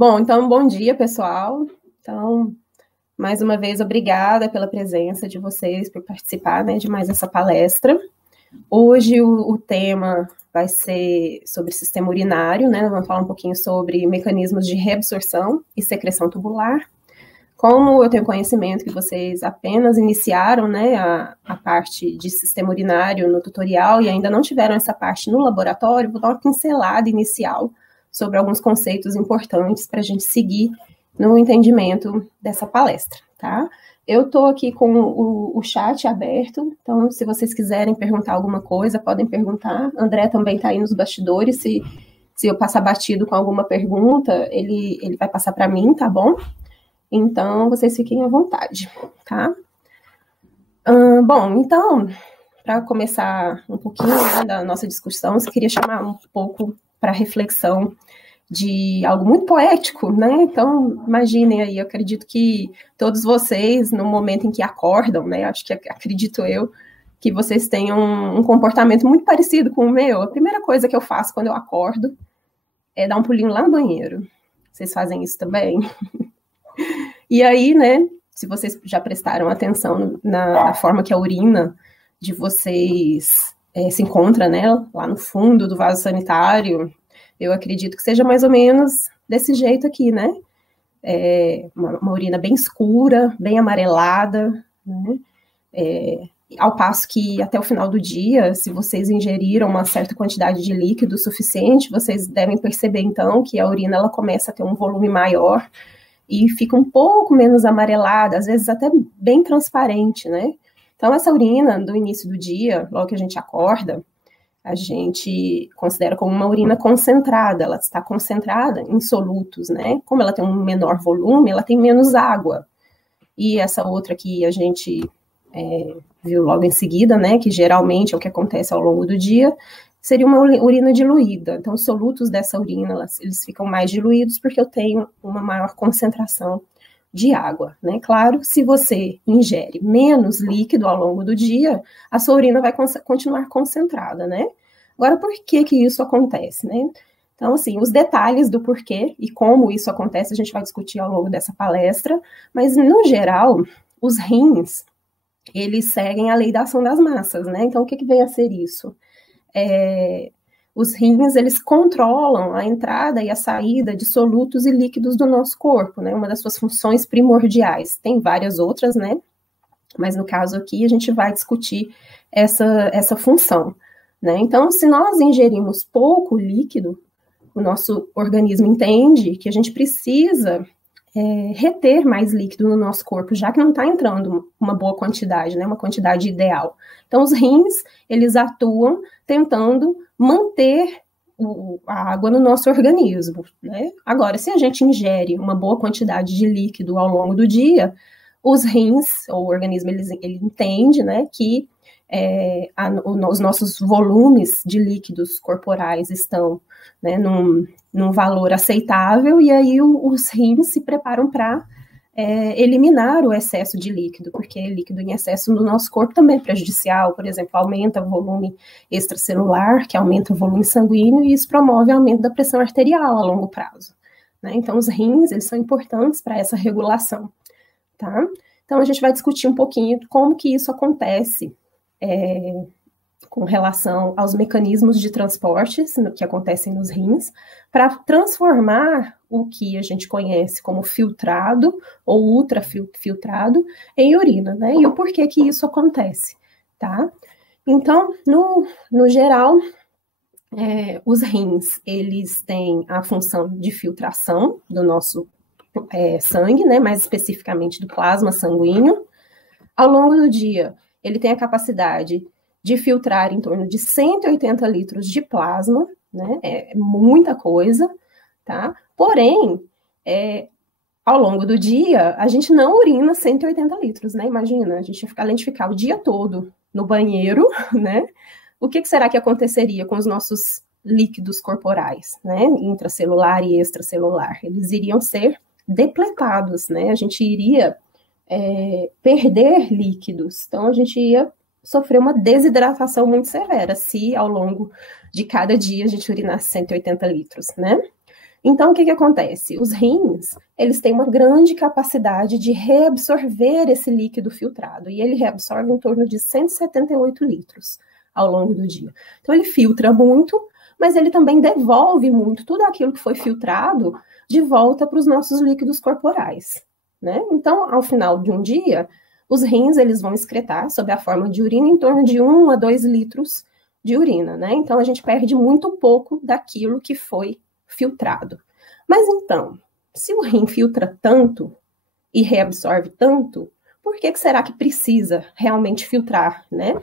Bom, então, bom dia, pessoal. Então, mais uma vez, obrigada pela presença de vocês, por participar, né, de mais essa palestra. Hoje o tema vai ser sobre sistema urinário, né, vamos falar um pouquinho sobre mecanismos de reabsorção e secreção tubular. Como eu tenho conhecimento que vocês apenas iniciaram, né, a parte de sistema urinário no tutorial e ainda não tiveram essa parte no laboratório, vou dar uma pincelada inicial sobre alguns conceitos importantes para a gente seguir no entendimento dessa palestra, tá? Eu estou aqui com o chat aberto, então se vocês quiserem perguntar alguma coisa, podem perguntar. André também está aí nos bastidores, se eu passar batido com alguma pergunta, ele vai passar para mim, tá bom? Então, vocês fiquem à vontade, tá? Bom, então, para começar um pouquinho, né, da nossa discussão, eu queria chamar um pouco para reflexão de algo muito poético, né? Então, imaginem aí, eu acredito que todos vocês, no momento em que acordam, né? Acho que acredito eu, que vocês tenham um comportamento muito parecido com o meu. A primeira coisa que eu faço quando eu acordo é dar um pulinho lá no banheiro. Vocês fazem isso também? E aí, né, se vocês já prestaram atenção na forma que a urina de vocês se encontra, né, lá no fundo do vaso sanitário, eu acredito que seja mais ou menos desse jeito aqui, né? Uma urina bem escura, bem amarelada, né? Ao passo que até o final do dia, se vocês ingeriram uma certa quantidade de líquido suficiente, vocês devem perceber, então, que a urina ela começa a ter um volume maior e fica um pouco menos amarelada, às vezes até bem transparente, né? Então, essa urina do início do dia, logo que a gente acorda, a gente considera como uma urina concentrada, ela está concentrada em solutos, né? Como ela tem um menor volume, ela tem menos água. E essa outra que a gente viu logo em seguida, né, que geralmente é o que acontece ao longo do dia, seria uma urina diluída. Então, os solutos dessa urina, eles ficam mais diluídos porque eu tenho uma maior concentração de água, né? Claro, se você ingere menos líquido ao longo do dia, a sua urina vai continuar concentrada, né? Agora, por que isso acontece, né? Então, assim, os detalhes do porquê e como isso acontece, a gente vai discutir ao longo dessa palestra, mas, no geral, os rins, eles seguem a lei da ação das massas, né? Então, o que vem a ser isso? Os rins, eles controlam a entrada e a saída de solutos e líquidos do nosso corpo, né? Uma das suas funções primordiais. Tem várias outras, né? Mas no caso aqui, a gente vai discutir essa função, né? Então, se nós ingerimos pouco líquido, o nosso organismo entende que a gente precisa reter mais líquido no nosso corpo, já que não está entrando uma boa quantidade, né, uma quantidade ideal. Então, os rins, eles atuam tentando manter a água no nosso organismo, né? Agora, se a gente ingere uma boa quantidade de líquido ao longo do dia, os rins, ou o organismo, ele entende, né, que os nossos volumes de líquidos corporais estão, né, num valor aceitável, e aí os rins se preparam para eliminar o excesso de líquido, porque líquido em excesso no nosso corpo também é prejudicial. Por exemplo, aumenta o volume extracelular, que aumenta o volume sanguíneo, e isso promove o aumento da pressão arterial a longo prazo, né? Então, os rins, eles são importantes para essa regulação, tá? Então, a gente vai discutir um pouquinho como que isso acontece com relação aos mecanismos de transportes que acontecem nos rins, para transformar o que a gente conhece como filtrado ou ultrafiltrado em urina, né? E o porquê que isso acontece, tá? Então, no geral, os rins, eles têm a função de filtração do nosso sangue, né? Mais especificamente do plasma sanguíneo. Ao longo do dia, ele tem a capacidade de filtrar em torno de 180 litros de plasma, né? É muita coisa, tá? Porém, ao longo do dia, a gente não urina 180 litros, né? Imagina, além de ficar o dia todo no banheiro, né? O que será que aconteceria com os nossos líquidos corporais, né? Intracelular e extracelular? Eles iriam ser depletados, né? A gente iria perder líquidos. Então, a gente ia sofrer uma desidratação muito severa se ao longo de cada dia a gente urinasse 180 litros, né? Então, o que acontece? Os rins, eles têm uma grande capacidade de reabsorver esse líquido filtrado, e ele reabsorve em torno de 178 litros ao longo do dia. Então, ele filtra muito, mas ele também devolve muito tudo aquilo que foi filtrado de volta para os nossos líquidos corporais, né? Então, ao final de um dia, os rins, eles vão excretar, sob a forma de urina, em torno de 1 a 2 litros de urina, né? Então, a gente perde muito pouco daquilo que foi filtrado. Mas então, se o rim filtra tanto e reabsorve tanto, por que será que precisa realmente filtrar, né?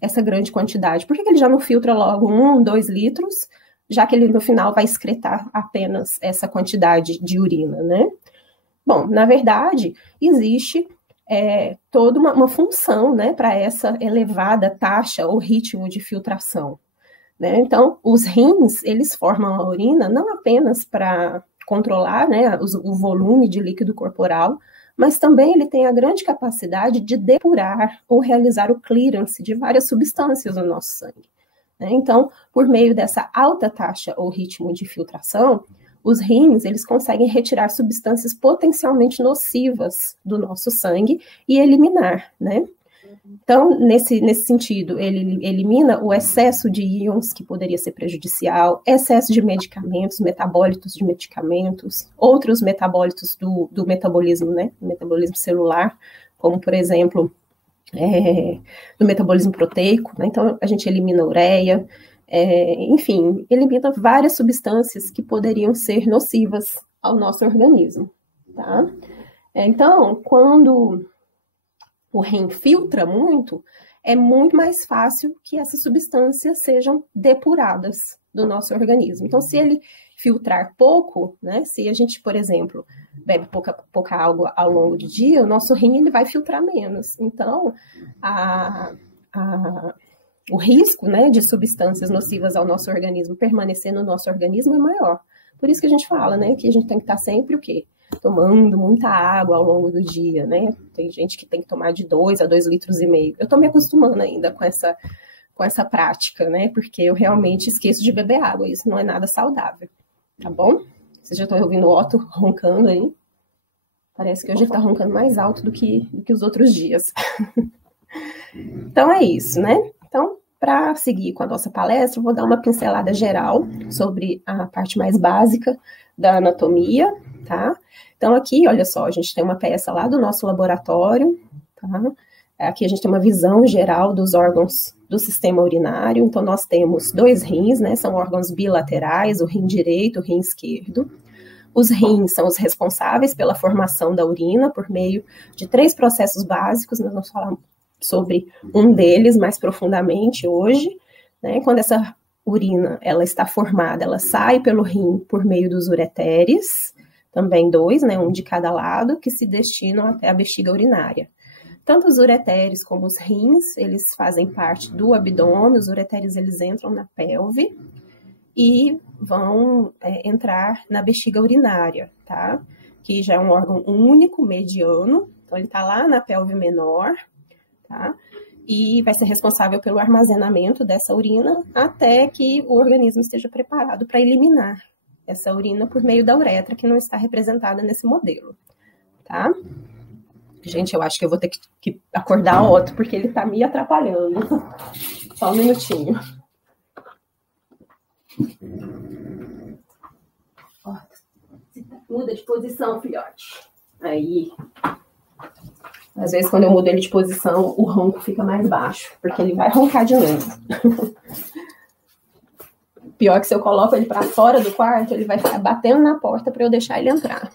Essa grande quantidade? Por que ele já não filtra logo 1, 2 litros, já que ele no final vai excretar apenas essa quantidade de urina, né? Bom, na verdade, existe toda uma função, né, para essa elevada taxa ou ritmo de filtração, né? Então, os rins, eles formam a urina não apenas para controlar, né, o volume de líquido corporal, mas também ele tem a grande capacidade de depurar ou realizar o clearance de várias substâncias no nosso sangue, né? Então, por meio dessa alta taxa ou ritmo de filtração, os rins, eles conseguem retirar substâncias potencialmente nocivas do nosso sangue e eliminar, né? Então, nesse sentido, ele elimina o excesso de íons, que poderia ser prejudicial, excesso de medicamentos, metabólitos de medicamentos, outros metabólitos do metabolismo, né? Do metabolismo celular, como, por exemplo, do metabolismo proteico, né? Então, a gente elimina a ureia, enfim, elimina várias substâncias que poderiam ser nocivas ao nosso organismo, tá? Então, quando o rim filtra muito, é muito mais fácil que essas substâncias sejam depuradas do nosso organismo. Então, se ele filtrar pouco, né, se a gente, por exemplo, bebe pouca água ao longo do dia, o nosso rim ele vai filtrar menos. Então, o risco, né, de substâncias nocivas ao nosso organismo permanecer no nosso organismo é maior. Por isso que a gente fala, né, que a gente tem que estar sempre o quê? Tomando muita água ao longo do dia, né? Tem gente que tem que tomar de 2 a 2,5 litros. Eu tô me acostumando ainda com essa prática, né? Porque eu realmente esqueço de beber água, isso não é nada saudável, tá bom? Vocês já estão ouvindo o Otto roncando aí? Parece que hoje ele tá roncando mais alto do que os outros dias. Então é isso, né? Então, para seguir com a nossa palestra, eu vou dar uma pincelada geral sobre a parte mais básica da anatomia, tá? Então, aqui, olha só, a gente tem uma peça lá do nosso laboratório, tá? Aqui a gente tem uma visão geral dos órgãos do sistema urinário. Então, nós temos 2 rins, né? São órgãos bilaterais, o rim direito, o rim esquerdo. Os rins são os responsáveis pela formação da urina por meio de 3 processos básicos. Nós vamos falar sobre um deles mais profundamente hoje, né? Quando essa urina, ela está formada, ela sai pelo rim por meio dos ureteres, também 2, né, um de cada lado, que se destinam até a bexiga urinária. Tanto os ureteres como os rins, eles fazem parte do abdômen, os ureteres, eles entram na pelve e vão entrar na bexiga urinária, tá? Que já é um órgão único, mediano, então ele tá lá na pelve menor, tá? E vai ser responsável pelo armazenamento dessa urina até que o organismo esteja preparado para eliminar essa urina por meio da uretra, que não está representada nesse modelo, tá? Gente, eu acho que eu vou ter que acordar o Otto, porque ele está me atrapalhando. Só um minutinho. Muda de posição, filhote. Aí. Às vezes, quando eu mudo ele de posição, o ronco fica mais baixo, porque ele vai roncar de novo. Pior que se eu coloco ele para fora do quarto, ele vai ficar batendo na porta para eu deixar ele entrar.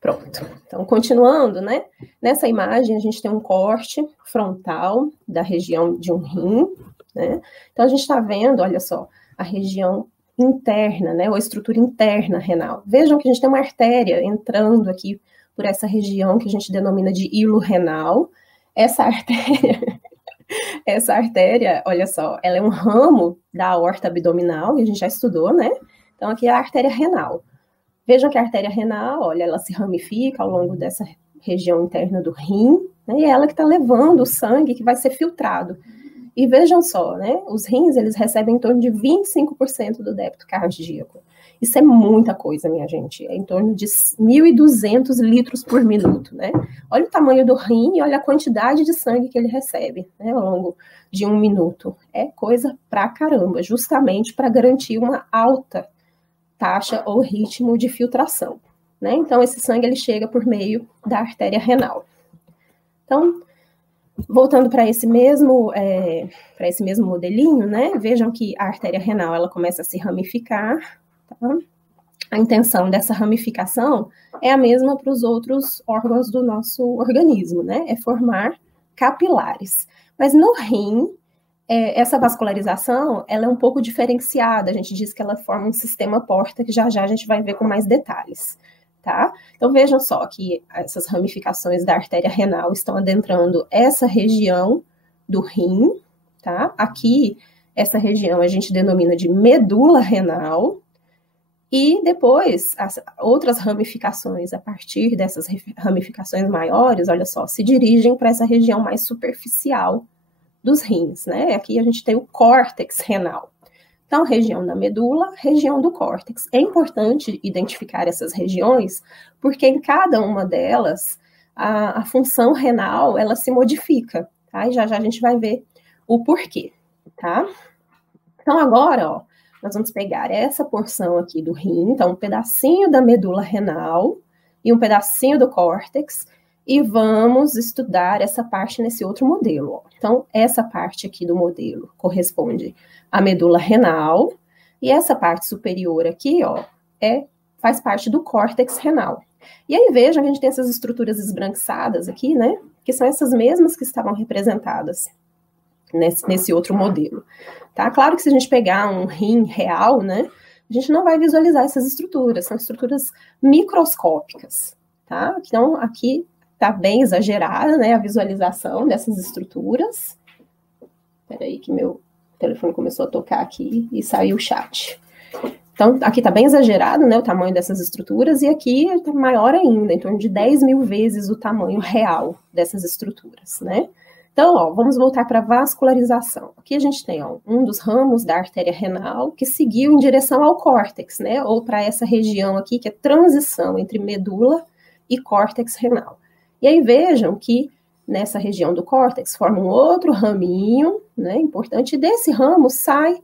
Pronto. Então, continuando, né? Nessa imagem, a gente tem um corte frontal da região de um rim, né? Então, a gente está vendo, olha só, a região interna, né? Ou a estrutura interna renal. Vejam que a gente tem uma artéria entrando aqui por essa região que a gente denomina de hilo renal. Essa artéria, olha só, ela é um ramo da aorta abdominal, que a gente já estudou, né? Então, aqui é a artéria renal. Vejam que a artéria renal, olha, ela se ramifica ao longo dessa região interna do rim, né? E é ela que está levando o sangue que vai ser filtrado. E vejam só, né? Os rins, eles recebem em torno de 25% do débito cardíaco. Isso é muita coisa, minha gente. É em torno de 1.200 litros por minuto, né? Olha o tamanho do rim e olha a quantidade de sangue que ele recebe, né, ao longo de 1 minuto. É coisa pra caramba, justamente para garantir uma alta taxa ou ritmo de filtração, né? Então, esse sangue, ele chega por meio da artéria renal. Então, voltando para esse mesmo modelinho, né? Vejam que a artéria renal, ela começa a se ramificar, tá? A intenção dessa ramificação é a mesma para os outros órgãos do nosso organismo, né? É formar capilares. Mas no rim, essa vascularização, ela é um pouco diferenciada. A gente diz que ela forma um sistema porta, que já já a gente vai ver com mais detalhes, tá? Então vejam só que essas ramificações da artéria renal estão adentrando essa região do rim, tá? Aqui, essa região a gente denomina de medula renal. E depois, as outras ramificações, a partir dessas ramificações maiores, olha só, se dirigem para essa região mais superficial dos rins, né? Aqui a gente tem o córtex renal. Então, região da medula, região do córtex. É importante identificar essas regiões, porque em cada uma delas, a função renal, ela se modifica, tá? E já já a gente vai ver o porquê, tá? Então, agora, ó, nós vamos pegar essa porção aqui do rim, então um pedacinho da medula renal e um pedacinho do córtex, e vamos estudar essa parte nesse outro modelo. Ó. Então, essa parte aqui do modelo corresponde à medula renal, e essa parte superior aqui, ó, faz parte do córtex renal. E aí, vejam que a gente tem essas estruturas esbranquiçadas aqui, né, que são essas mesmas que estavam representadas nesse outro modelo. Tá? Claro que se a gente pegar um rim real, né, a gente não vai visualizar essas estruturas, são estruturas microscópicas, tá? Então, aqui tá bem exagerada, né, a visualização dessas estruturas. Espera aí que meu telefone começou a tocar aqui e saiu o chat. Então, aqui tá bem exagerado, né, o tamanho dessas estruturas, e aqui tá maior ainda, em torno de 10.000 vezes o tamanho real dessas estruturas, né? Então, ó, vamos voltar para a vascularização. Aqui a gente tem ó, um dos ramos da artéria renal que seguiu em direção ao córtex, né? Ou para essa região aqui, que é transição entre medula e córtex renal. E aí vejam que nessa região do córtex forma um outro raminho, né? Importante, e desse ramo saem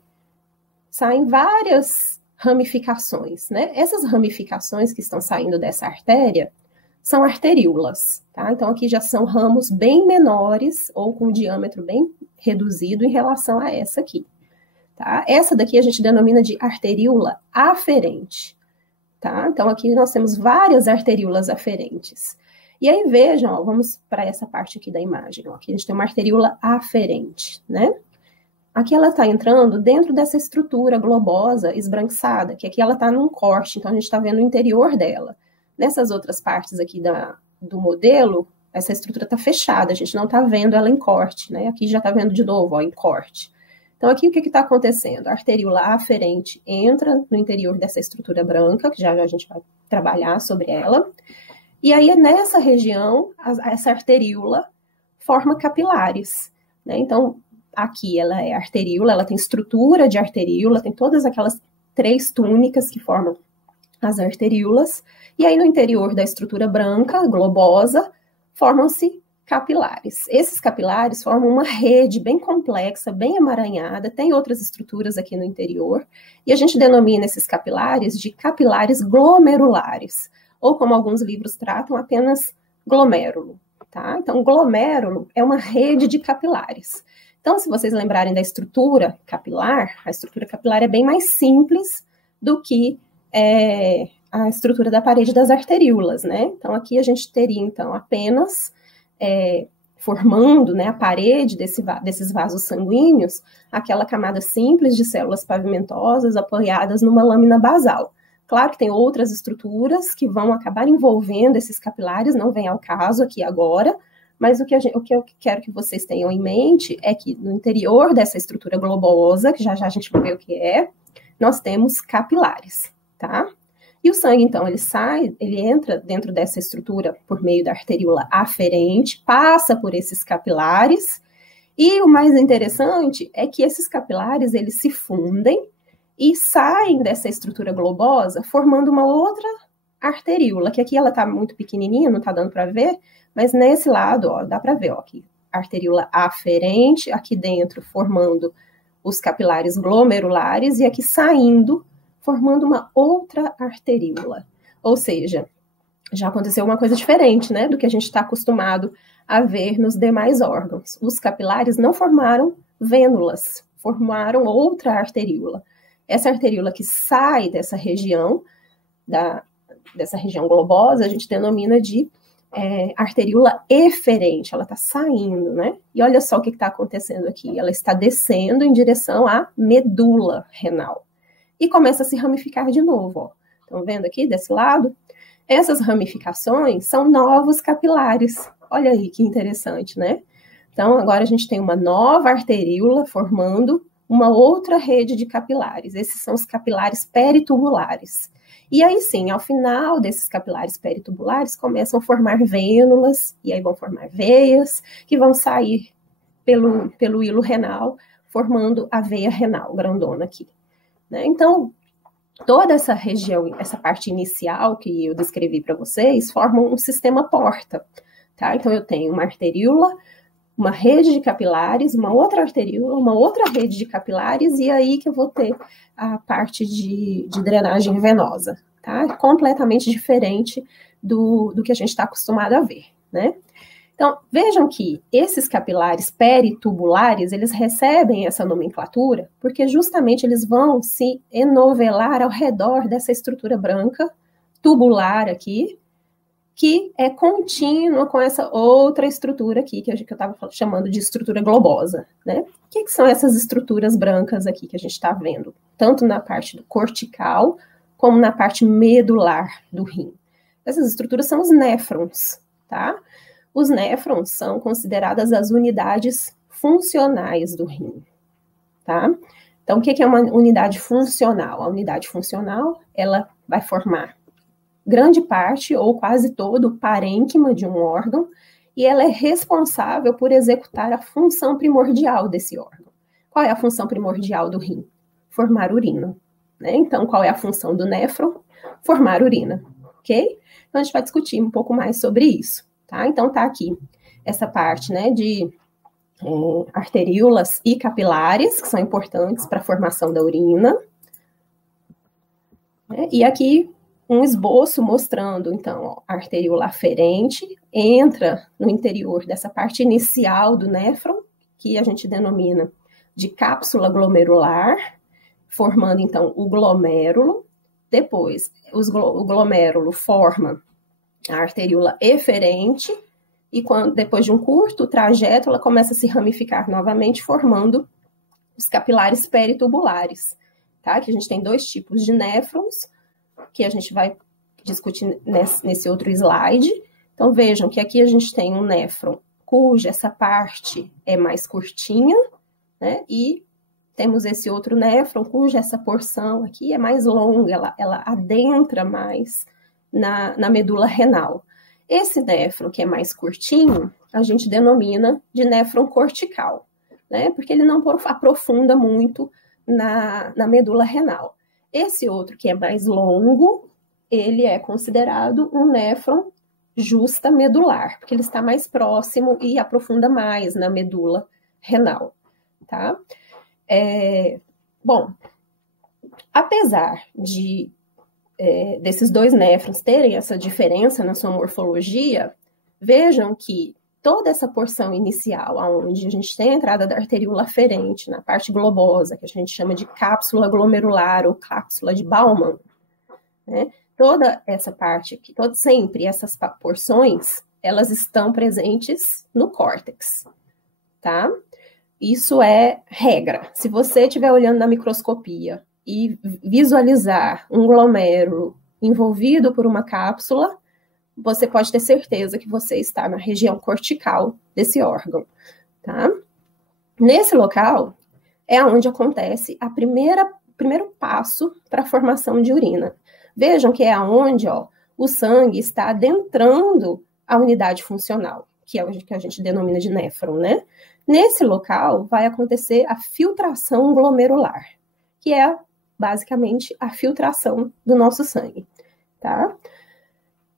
várias ramificações, né? Essas ramificações que estão saindo dessa artéria são arteríolas, tá? Então, aqui já são ramos bem menores ou com um diâmetro bem reduzido em relação a essa aqui, tá? Essa daqui a gente denomina de arteríola aferente, tá? Então, aqui nós temos várias arteríolas aferentes. E aí, vejam, ó, vamos para essa parte aqui da imagem, ó, aqui a gente tem uma arteríola aferente, né? Aqui ela está entrando dentro dessa estrutura globosa esbranquiçada, que aqui ela está num corte, então a gente está vendo o interior dela. Nessas outras partes aqui do modelo, essa estrutura está fechada, a gente não está vendo ela em corte, né? Aqui já está vendo de novo, ó, em corte. Então, aqui o que está acontecendo? A arteríola aferente entra no interior dessa estrutura branca, que já a gente vai trabalhar sobre ela, e aí nessa região, essa arteríola forma capilares, né? Então, aqui ela é arteríola, ela tem estrutura de arteríola, tem todas aquelas 3 túnicas que formam as arteríolas, e aí no interior da estrutura branca, globosa, formam-se capilares. Esses capilares formam uma rede bem complexa, bem emaranhada, tem outras estruturas aqui no interior, e a gente denomina esses capilares de capilares glomerulares, ou como alguns livros tratam, apenas glomérulo, tá? Então, glomérulo é uma rede de capilares. Então, se vocês lembrarem da estrutura capilar, a estrutura capilar é bem mais simples do que a estrutura da parede das arteríolas, né? Então, aqui a gente teria, então, apenas formando, né, a parede desses vasos sanguíneos, aquela camada simples de células pavimentosas apoiadas numa lâmina basal. Claro que tem outras estruturas que vão acabar envolvendo esses capilares, não vem ao caso aqui agora, mas o que eu quero que vocês tenham em mente é que no interior dessa estrutura globosa, que já já a gente vai ver o que é, nós temos capilares, tá? E o sangue, então, ele entra dentro dessa estrutura por meio da arteríola aferente, passa por esses capilares E o mais interessante é que esses capilares, eles se fundem e saem dessa estrutura globosa, formando uma outra arteríola, que aqui ela está muito pequenininha, não está dando para ver, mas nesse lado, ó, dá para ver, ó, aqui, arteríola aferente, aqui dentro formando os capilares glomerulares e aqui saindo, formando uma outra arteríola. Ou seja, já aconteceu uma coisa diferente, né, do que a gente está acostumado a ver nos demais órgãos. Os capilares não formaram vênulas, formaram outra arteríola. Essa arteríola que sai dessa região, dessa região globosa, a gente denomina de arteríola eferente, ela está saindo, né? E olha só o que está acontecendo aqui, ela está descendo em direção à medula renal. E começa a se ramificar de novo, ó. Estão vendo aqui, desse lado? Essas ramificações são novos capilares. Olha aí que interessante, né? Então, agora a gente tem uma nova arteríola formando uma outra rede de capilares. Esses são os capilares peritubulares. E aí sim, ao final desses capilares peritubulares, começam a formar vênulas, e aí vão formar veias, que vão sair pelo hilo renal, formando a veia renal, grandona aqui. Né? Então, toda essa região, essa parte inicial que eu descrevi para vocês, formam um sistema porta. Tá? Então, eu tenho uma arteríola, uma rede de capilares, uma outra arteríola, uma outra rede de capilares, e aí que eu vou ter a parte de drenagem venosa, tá? Completamente diferente do que a gente está acostumado a ver, né? Então, vejam que esses capilares peritubulares, eles recebem essa nomenclatura porque justamente eles vão se enovelar ao redor dessa estrutura branca, tubular aqui, que é contínua com essa outra estrutura aqui, que eu estava chamando de estrutura globosa, né? O que são essas estruturas brancas aqui que a gente está vendo? Tanto na parte do cortical, como na parte medular do rim. Essas estruturas são os néfrons, tá? Os néfrons são consideradas as unidades funcionais do rim, tá? Então, o que é uma unidade funcional? A unidade funcional, ela vai formar grande parte ou quase todo o parênquima de um órgão, e ela é responsável por executar a função primordial desse órgão. Qual é a função primordial do rim? Formar urina. Né? Então, qual é a função do néfron? Formar urina, ok? Então, a gente vai discutir um pouco mais sobre isso, tá? Então, tá aqui essa parte, né, de arteríolas e capilares, que são importantes para a formação da urina. Né? E aqui um esboço mostrando, então, ó, a arteríola aferente entra no interior dessa parte inicial do néfron, que a gente denomina de cápsula glomerular, formando, então, o glomérulo. Depois, o glomérulo forma a arteríola eferente, e depois de um curto trajeto, ela começa a se ramificar novamente, formando os capilares peritubulares, tá? Que a gente tem dois tipos de néfrons, que a gente vai discutir nesse outro slide. Então, vejam que aqui a gente tem um néfron cuja essa parte é mais curtinha, né? E temos esse outro néfron cuja essa porção aqui é mais longa, ela adentra mais na medula renal. Esse néfron que é mais curtinho, a gente denomina de néfron cortical, né? Porque ele não aprofunda muito na medula renal. Esse outro, que é mais longo, ele é considerado um néfron justamedular, porque ele está mais próximo e aprofunda mais na medula renal, tá? Bom, apesar desses dois néfrons terem essa diferença na sua morfologia, vejam que toda essa porção inicial, onde a gente tem a entrada da arteríola aferente, na parte globosa, que a gente chama de cápsula glomerular ou cápsula de Baumann, né? Toda essa parte aqui, sempre essas porções, elas estão presentes no córtex, tá? Isso é regra. Se você estiver olhando na microscopia e visualizar um glomérulo envolvido por uma cápsula, você pode ter certeza que você está na região cortical desse órgão, tá? Nesse local é onde acontece o primeiro passo para a formação de urina. Vejam que é onde o sangue está adentrando a unidade funcional, que é o que a gente denomina de néfron, né? Nesse local vai acontecer a filtração glomerular, que é basicamente a filtração do nosso sangue, tá?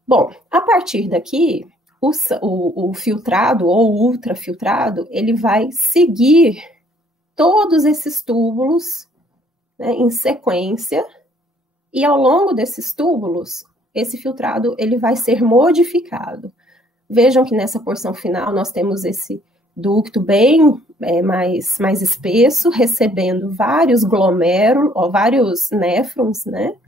Bom, a partir daqui, o filtrado ou ultrafiltrado, ele vai seguir todos esses túbulos, né, em sequência, e ao longo desses túbulos, esse filtrado ele vai ser modificado. Vejam que nessa porção final nós temos esse ducto bem mais espesso, recebendo vários glomérulos, vários néfrons, né?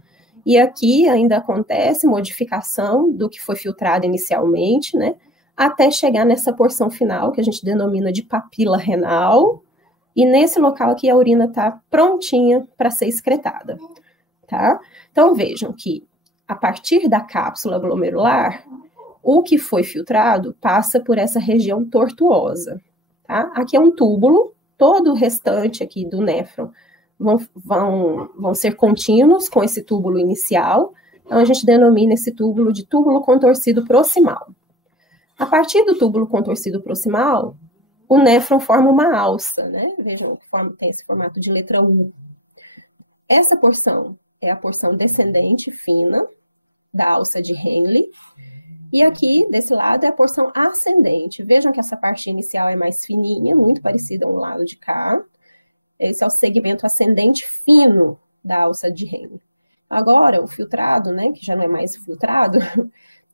E aqui ainda acontece modificação do que foi filtrado inicialmente, né? Até chegar nessa porção final, que a gente denomina de papila renal, e nesse local aqui a urina está prontinha para ser excretada, tá? Então vejam que a partir da cápsula glomerular, o que foi filtrado passa por essa região tortuosa, tá? Aqui é um túbulo, todo o restante aqui do néfron vão ser contínuos com esse túbulo inicial, então a gente denomina esse túbulo de túbulo contorcido proximal. A partir do túbulo contorcido proximal, o néfron forma uma alça, né? Vejam, tem esse formato de letra U. Essa porção é a porção descendente fina da alça de Henle. E aqui, desse lado, é a porção ascendente. Vejam que essa parte inicial é mais fininha, muito parecida ao lado de cá. Esse é o segmento ascendente fino da alça de Henle. Agora, o filtrado, né, que já não é mais filtrado,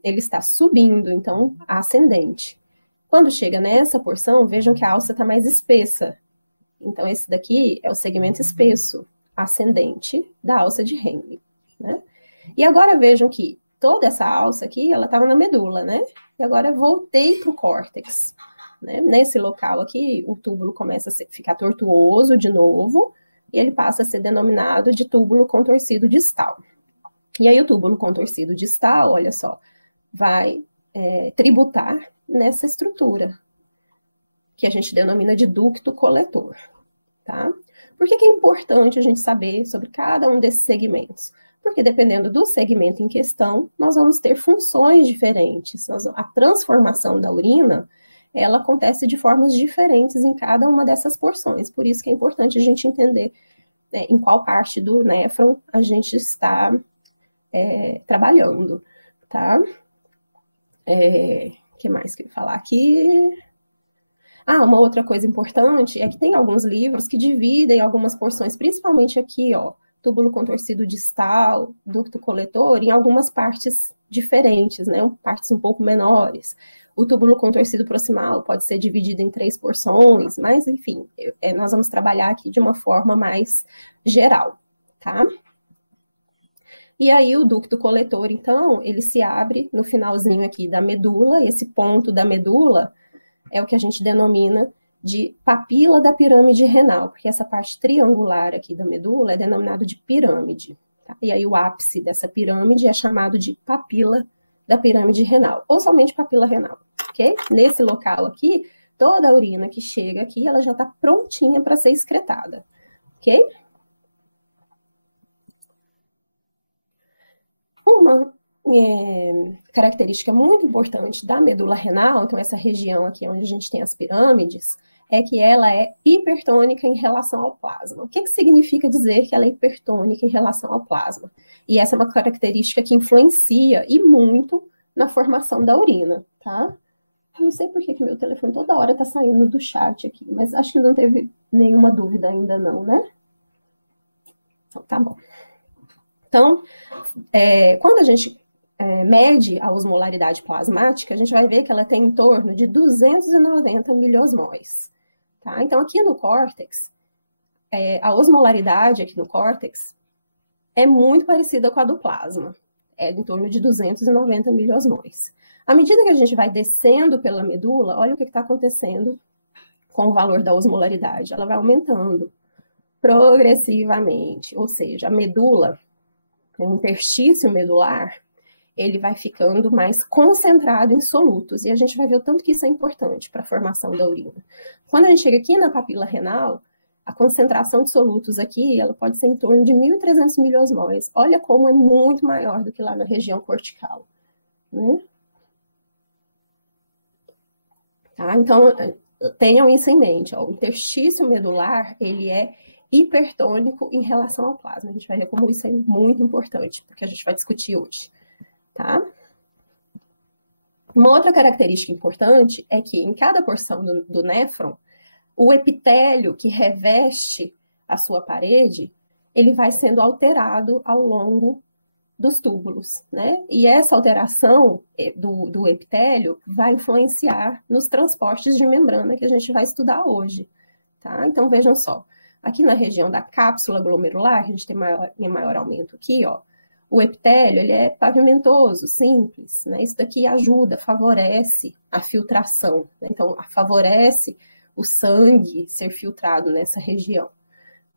ele está subindo, então, ascendente. Quando chega nessa porção, vejam que a alça está mais espessa. Então, esse daqui é o segmento espesso, ascendente, da alça de Henle, né? E agora vejam que toda essa alça aqui, ela estava na medula, né? E agora eu voltei para o córtex, né? Nesse local aqui, o túbulo começa a ficar tortuoso de novo, e ele passa a ser denominado de túbulo contorcido distal. E aí o túbulo contorcido distal, olha só, vai tributar nessa estrutura, que a gente denomina de ducto coletor, tá? Por que é importante a gente saber sobre cada um desses segmentos? Porque dependendo do segmento em questão, nós vamos ter funções diferentes. A transformação da urina, ela acontece de formas diferentes em cada uma dessas porções. Por isso que é importante a gente entender em qual parte do néfron a gente está trabalhando, tá? O que mais que eu vou falar aqui? Uma outra coisa importante é que tem alguns livros que dividem algumas porções, principalmente aqui, ó, túbulo contorcido distal, ducto coletor, em algumas partes diferentes, né? Partes um pouco menores. O túbulo contorcido proximal pode ser dividido em 3 porções, mas, enfim, nós vamos trabalhar aqui de uma forma mais geral, tá? E aí, o ducto coletor, então, ele se abre no finalzinho aqui da medula. Esse ponto da medula é o que a gente denomina de papila da pirâmide renal, porque essa parte triangular aqui da medula é denominado de pirâmide, tá? E aí, o ápice dessa pirâmide é chamado de papila da pirâmide renal, ou somente papila renal, ok? Nesse local aqui, toda a urina que chega aqui, ela já está prontinha para ser excretada, ok? Uma característica muito importante da medula renal, então essa região aqui onde a gente tem as pirâmides, é que ela é hipertônica em relação ao plasma. O que significa dizer que ela é hipertônica em relação ao plasma? E essa é uma característica que influencia e muito na formação da urina, tá? Eu não sei por que meu telefone toda hora tá saindo do chat aqui, mas acho que não teve nenhuma dúvida ainda não, né? Então, tá bom. Então, quando a gente mede a osmolaridade plasmática, a gente vai ver que ela tem em torno de 290 miliosmóis. Tá? Então, aqui no córtex, a osmolaridade aqui no córtex é muito parecida com a do plasma. É em torno de 290 miliosmóis. À medida que a gente vai descendo pela medula, olha o que está acontecendo com o valor da osmolaridade. Ela vai aumentando progressivamente. Ou seja, a medula, o interstício medular, ele vai ficando mais concentrado em solutos. E a gente vai ver o tanto que isso é importante para a formação da urina. Quando a gente chega aqui na papila renal, a concentração de solutos aqui, ela pode ser em torno de 1.300 miliosmóis. Olha como é muito maior do que lá na região cortical, né? Tá? Então, tenham isso em mente, ó, o interstício medular, ele é hipertônico em relação ao plasma. A gente vai ver como isso é muito importante, porque a gente vai discutir hoje, tá? Uma outra característica importante é que em cada porção do néfron, o epitélio que reveste a sua parede, ele vai sendo alterado ao longo dos túbulos, né? E essa alteração do epitélio vai influenciar nos transportes de membrana que a gente vai estudar hoje, tá? Então, vejam só, aqui na região da cápsula glomerular, que a gente tem maior aumento aqui, ó, o epitélio, ele é pavimentoso, simples, né? Isso daqui ajuda, favorece a filtração, né? Então, favorece o sangue ser filtrado nessa região.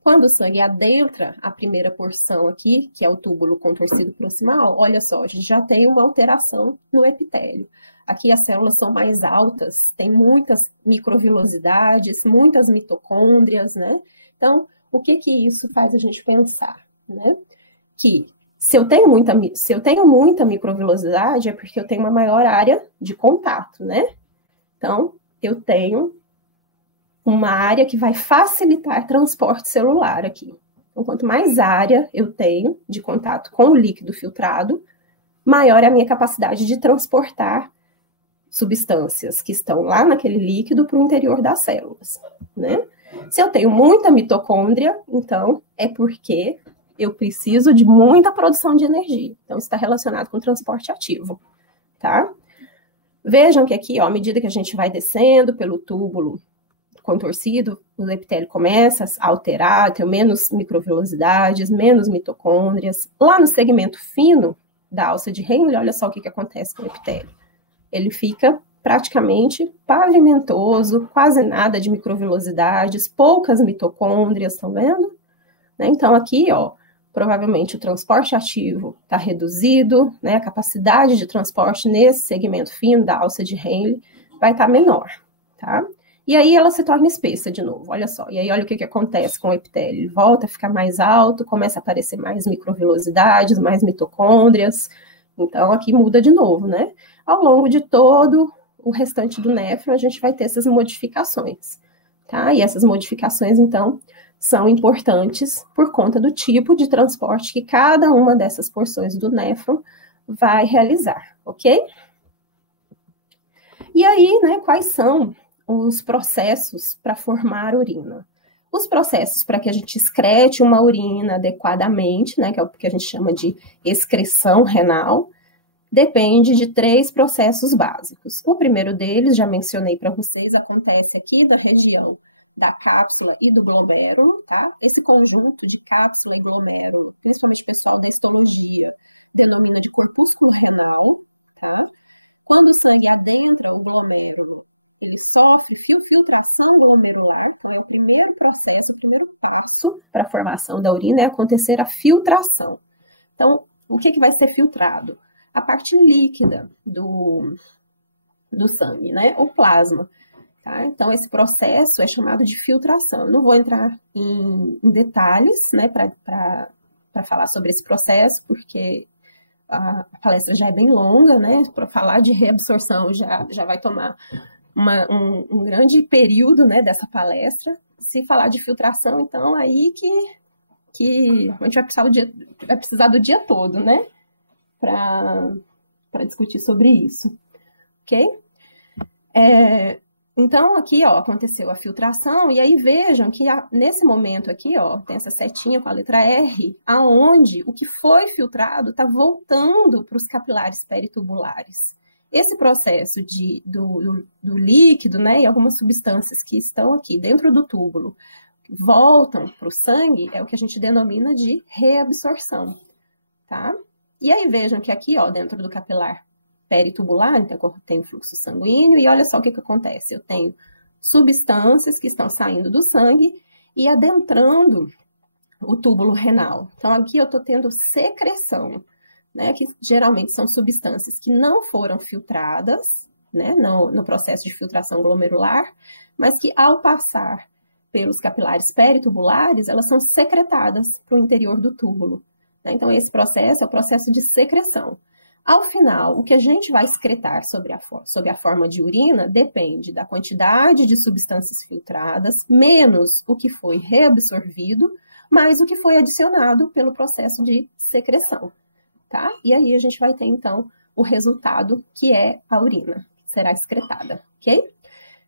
Quando o sangue adentra a primeira porção aqui, que é o túbulo contorcido proximal, olha só, a gente já tem uma alteração no epitélio. Aqui as células são mais altas, tem muitas microvilosidades, muitas mitocôndrias, né? Então, o que isso faz a gente pensar, né? Que se eu tenho muita microvilosidade, é porque eu tenho uma maior área de contato, né? Então, eu tenho uma área que vai facilitar transporte celular aqui. Então, quanto mais área eu tenho de contato com o líquido filtrado, maior é a minha capacidade de transportar substâncias que estão lá naquele líquido para o interior das células, né? Se eu tenho muita mitocôndria, então é porque eu preciso de muita produção de energia. Então, isso está relacionado com o transporte ativo, tá? Vejam que aqui, ó, à medida que a gente vai descendo pelo túbulo contorcido, o epitélio começa a alterar, ter menos microvilosidades, menos mitocôndrias. Lá no segmento fino da alça de Henle, olha só o que acontece com o epitélio. Ele fica praticamente pavimentoso, quase nada de microvilosidades, poucas mitocôndrias, estão vendo? Né? Então, aqui, ó, provavelmente o transporte ativo está reduzido, né? A capacidade de transporte nesse segmento fino da alça de Henle vai estar menor, tá? E aí ela se torna espessa de novo, olha só. E aí olha o que acontece com o epitélio. Ele volta a ficar mais alto, começa a aparecer mais microvilosidades, mais mitocôndrias. Então aqui muda de novo, né? Ao longo de todo o restante do néfron, a gente vai ter essas modificações, tá? E essas modificações, então, são importantes por conta do tipo de transporte que cada uma dessas porções do néfron vai realizar, ok? E aí, né, quais são os processos para formar urina? Os processos para que a gente excrete uma urina adequadamente, né, que é o que a gente chama de excreção renal, depende de 3 processos básicos. O primeiro deles, já mencionei para vocês, acontece aqui na região da cápsula e do glomérulo, tá? Esse conjunto de cápsula e glomérulo, principalmente o pessoal da histologia, denomina de corpúsculo renal, tá? Quando o sangue adentra o glomérulo, ele sofre filtração glomerular, então é o primeiro processo, o primeiro passo para a formação da urina é acontecer a filtração. Então, o que vai ser filtrado? A parte líquida do sangue, né? O plasma. Tá? Então, esse processo é chamado de filtração. Eu não vou entrar em detalhes, né, para falar sobre esse processo, porque a palestra já é bem longa, né? Para falar de reabsorção já vai tomar um grande período, né, dessa palestra. Se falar de filtração, então, aí que a gente vai precisar do dia todo, né? Para discutir sobre isso, ok? Então, aqui, ó, aconteceu a filtração, e aí vejam que nesse momento aqui, ó, tem essa setinha com a letra R, aonde o que foi filtrado está voltando para os capilares peritubulares. Esse processo do líquido, né, e algumas substâncias que estão aqui dentro do túbulo voltam para o sangue, é o que a gente denomina de reabsorção, tá? E aí vejam que aqui, ó, dentro do capilar peritubular, então eu tenho fluxo sanguíneo, e olha só o que acontece. Eu tenho substâncias que estão saindo do sangue e adentrando o túbulo renal. Então, aqui eu estou tendo secreção, né, que geralmente são substâncias que não foram filtradas, né, no processo de filtração glomerular, mas que ao passar pelos capilares peritubulares, elas são secretadas para o interior do túbulo. Né? Então, esse processo é o processo de secreção. Ao final, o que a gente vai excretar sob a forma de urina depende da quantidade de substâncias filtradas, menos o que foi reabsorvido, mais o que foi adicionado pelo processo de secreção, tá? E aí a gente vai ter, então, o resultado, que é a urina, que será excretada, ok?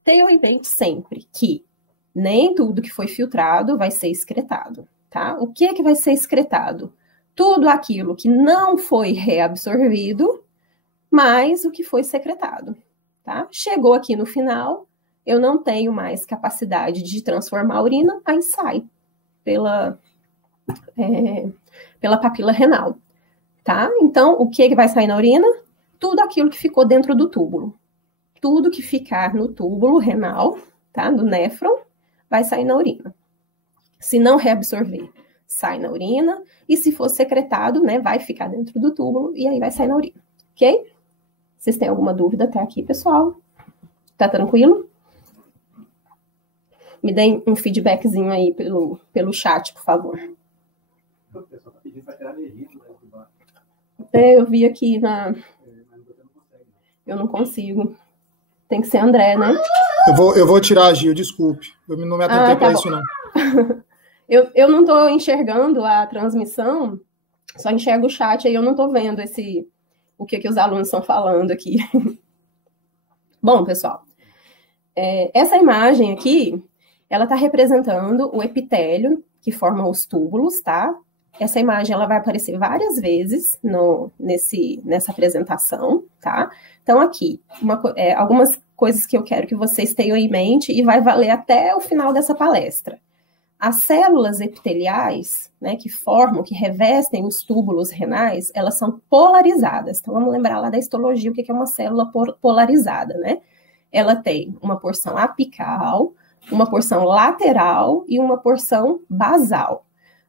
Tenham em mente sempre que nem tudo que foi filtrado vai ser excretado, tá? O que é que vai ser excretado? Tudo aquilo que não foi reabsorvido, mais o que foi secretado, tá? Chegou aqui no final, eu não tenho mais capacidade de transformar a urina, aí sai pela papila renal, tá? Então, o que é que vai sair na urina? Tudo aquilo que ficou dentro do túbulo. Tudo que ficar no túbulo renal, tá? Do néfron, vai sair na urina. Se não reabsorver, sai na urina, e se for secretado, né, vai ficar dentro do túbulo, e aí vai sair na urina, ok? Vocês têm alguma dúvida até aqui, pessoal? Tá tranquilo? Me deem um feedbackzinho aí pelo chat, por favor. O pessoal tá pedindo para tirar registro, né? Eu vi aqui na... Eu não consigo. Tem que ser André, né? Eu vou tirar, Gil, desculpe. Eu não me atentei para isso, não. Eu não estou enxergando a transmissão, só enxergo o chat, aí eu não estou vendo o que os alunos estão falando aqui. Bom, pessoal, essa imagem aqui, ela está representando o epitélio que forma os túbulos, tá? Essa imagem ela vai aparecer várias vezes nessa apresentação, tá? Então, aqui, algumas coisas que eu quero que vocês tenham em mente e vai valer até o final dessa palestra. As células epiteliais, né, que revestem os túbulos renais, elas são polarizadas. Então, vamos lembrar lá da histologia, o que é uma célula polarizada, né? Ela tem uma porção apical, uma porção lateral e uma porção basal.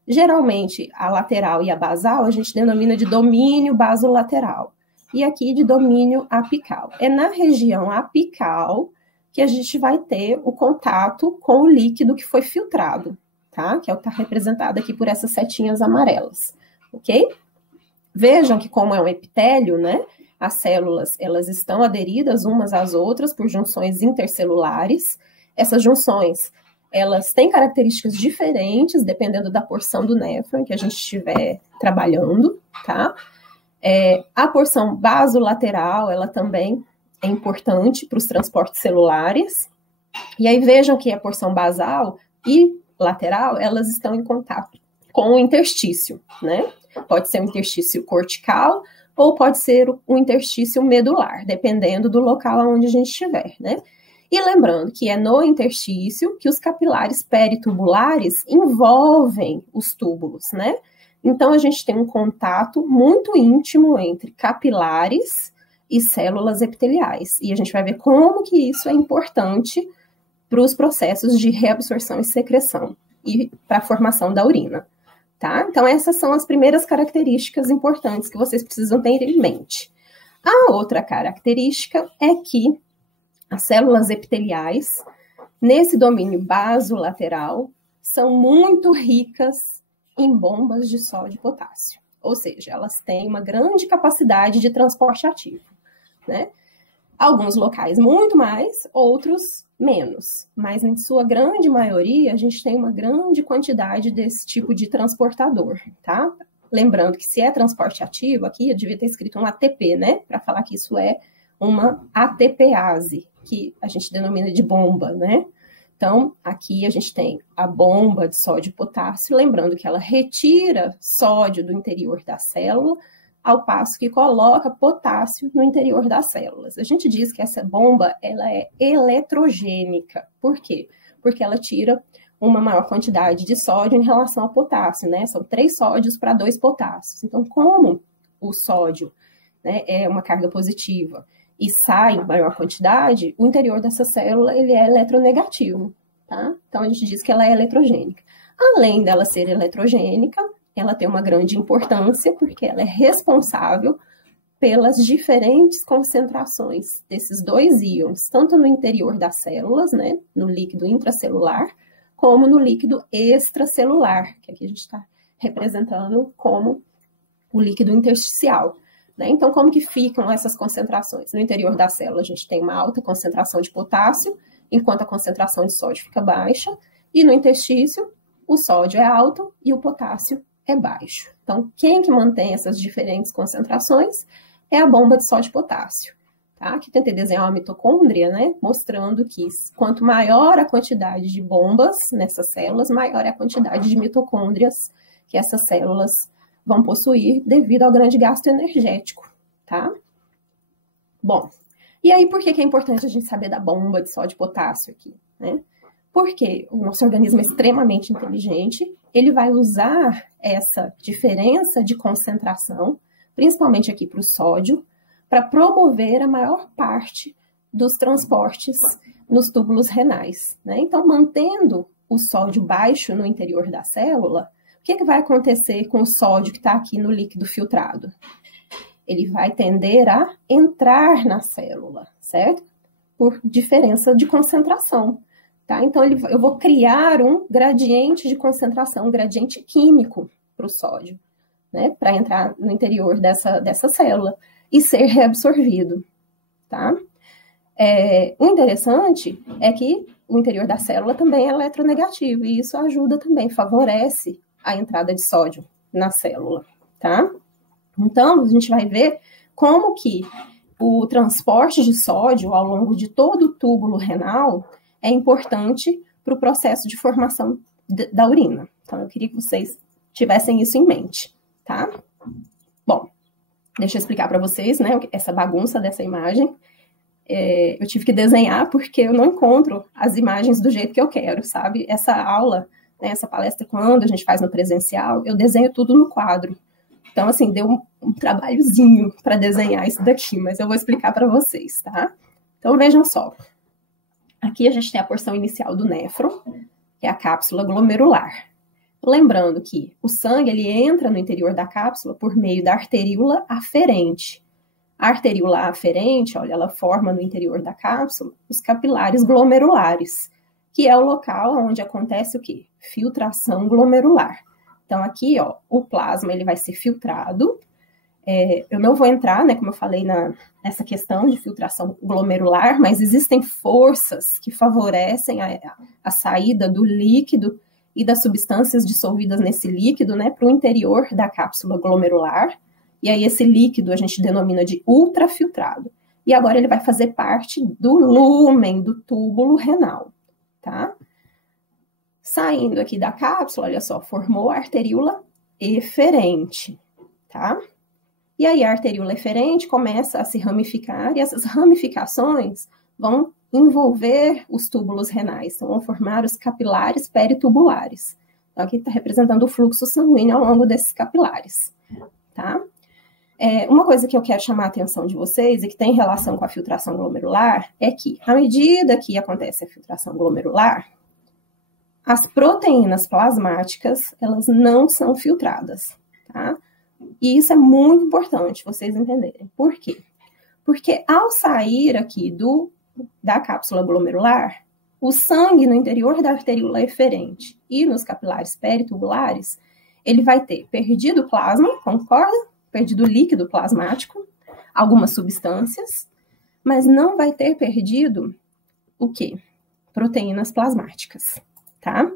Geralmente, a lateral e a basal a gente denomina de domínio basolateral. E aqui de domínio apical. É na região apical que a gente vai ter o contato com o líquido que foi filtrado, tá? Que é o que está representado aqui por essas setinhas amarelas, ok? Vejam que como é um epitélio, né? As células, elas estão aderidas umas às outras por junções intercelulares. Essas junções, elas têm características diferentes, dependendo da porção do néfron que a gente estiver trabalhando, tá? A porção basolateral, ela também é importante para os transportes celulares. E aí vejam que a porção basal e lateral, elas estão em contato com o interstício, né? Pode ser um interstício cortical ou pode ser um interstício medular, dependendo do local onde a gente estiver, né? E lembrando que é no interstício que os capilares peritubulares envolvem os túbulos, né? Então, a gente tem um contato muito íntimo entre capilares e células epiteliais. E a gente vai ver como que isso é importante para os processos de reabsorção e secreção e para a formação da urina, tá? Então, essas são as primeiras características importantes que vocês precisam ter em mente. A outra característica é que as células epiteliais, nesse domínio basolateral, são muito ricas em bombas de sódio e potássio. Ou seja, elas têm uma grande capacidade de transporte ativo, né? Alguns locais muito mais, outros menos. Mas, em sua grande maioria, a gente tem uma grande quantidade desse tipo de transportador, tá? Lembrando que se é transporte ativo, aqui eu devia ter escrito um ATP, né? Para falar que isso é uma ATPase, que a gente denomina de bomba, né? Então, aqui a gente tem a bomba de sódio e potássio, lembrando que ela retira sódio do interior da célula, ao passo que coloca potássio no interior das células. A gente diz que essa bomba, ela é eletrogênica. Por quê? Porque ela tira uma maior quantidade de sódio em relação ao potássio, né? São 3 sódios para 2 potássios. Então, como o sódio, né, é uma carga positiva, e sai em maior quantidade, o interior dessa célula ele é eletronegativo, tá? Então, a gente diz que ela é eletrogênica. Além dela ser eletrogênica, ela tem uma grande importância, porque ela é responsável pelas diferentes concentrações desses 2 íons, tanto no interior das células, né, no líquido intracelular, como no líquido extracelular, que aqui a gente está representando como o líquido intersticial. né? Então, como que ficam essas concentrações? No interior da célula, a gente tem uma alta concentração de potássio, enquanto a concentração de sódio fica baixa, e no interstício, o sódio é alto e o potássio é baixo. Então, quem que mantém essas diferentes concentrações é a bomba de sódio e potássio. Tá? Aqui tentei desenhar uma mitocôndria, né? Mostrando que quanto maior a quantidade de bombas nessas células, maior é a quantidade de mitocôndrias que essas células vão possuir devido ao grande gasto energético, tá? Bom, e aí por que é importante a gente saber da bomba de sódio e potássio aqui, né? Porque o nosso organismo é extremamente inteligente, ele vai usar essa diferença de concentração, principalmente aqui para o sódio, para promover a maior parte dos transportes nos túbulos renais, né? Então, mantendo o sódio baixo no interior da célula, o que vai acontecer com o sódio que está aqui no líquido filtrado? Ele vai tender a entrar na célula, certo? Por diferença de concentração. Tá? Então, eu vou criar um gradiente de concentração, um gradiente químico para o sódio, né? Para entrar no interior dessa célula e ser reabsorvido. Tá? O interessante é que o interior da célula também é eletronegativo, e isso ajuda também, favorece a entrada de sódio na célula. Tá? Então, a gente vai ver como que o transporte de sódio ao longo de todo o túbulo renal é importante para o processo de formação da urina. Então, eu queria que vocês tivessem isso em mente, tá? Bom, deixa eu explicar para vocês, né, essa bagunça dessa imagem. Eu tive que desenhar porque eu não encontro as imagens do jeito que eu quero, sabe? Essa aula, né, essa palestra, quando a gente faz no presencial, eu desenho tudo no quadro. Então, assim, deu um trabalhozinho para desenhar isso daqui, mas eu vou explicar para vocês, tá? Então, vejam só. Aqui a gente tem a porção inicial do néfron, que é a cápsula glomerular. Lembrando que o sangue ele entra no interior da cápsula por meio da arteríola aferente. A arteríola aferente, olha, ela forma no interior da cápsula os capilares glomerulares, que é o local onde acontece o quê? Filtração glomerular. Então aqui, ó, o plasma ele vai ser filtrado. Eu não vou entrar, né, como eu falei, nessa questão de filtração glomerular, mas existem forças que favorecem a saída do líquido e das substâncias dissolvidas nesse líquido, né, para o interior da cápsula glomerular. E aí esse líquido a gente denomina de ultrafiltrado. E agora ele vai fazer parte do lúmen do túbulo renal, tá? Saindo aqui da cápsula, olha só, formou a arteríola eferente, tá? E aí a arteríola eferente começa a se ramificar, e essas ramificações vão envolver os túbulos renais, então vão formar os capilares peritubulares. Então aqui está representando o fluxo sanguíneo ao longo desses capilares, tá? Uma coisa que eu quero chamar a atenção de vocês, e que tem relação com a filtração glomerular, é que, à medida que acontece a filtração glomerular, as proteínas plasmáticas, elas não são filtradas, tá? E isso é muito importante vocês entenderem. Por quê? Porque ao sair aqui da cápsula glomerular, o sangue no interior da arteríola eferente e nos capilares peritubulares, ele vai ter perdido o plasma, concorda? Perdido o líquido plasmático, algumas substâncias, mas não vai ter perdido o quê? Proteínas plasmáticas, tá?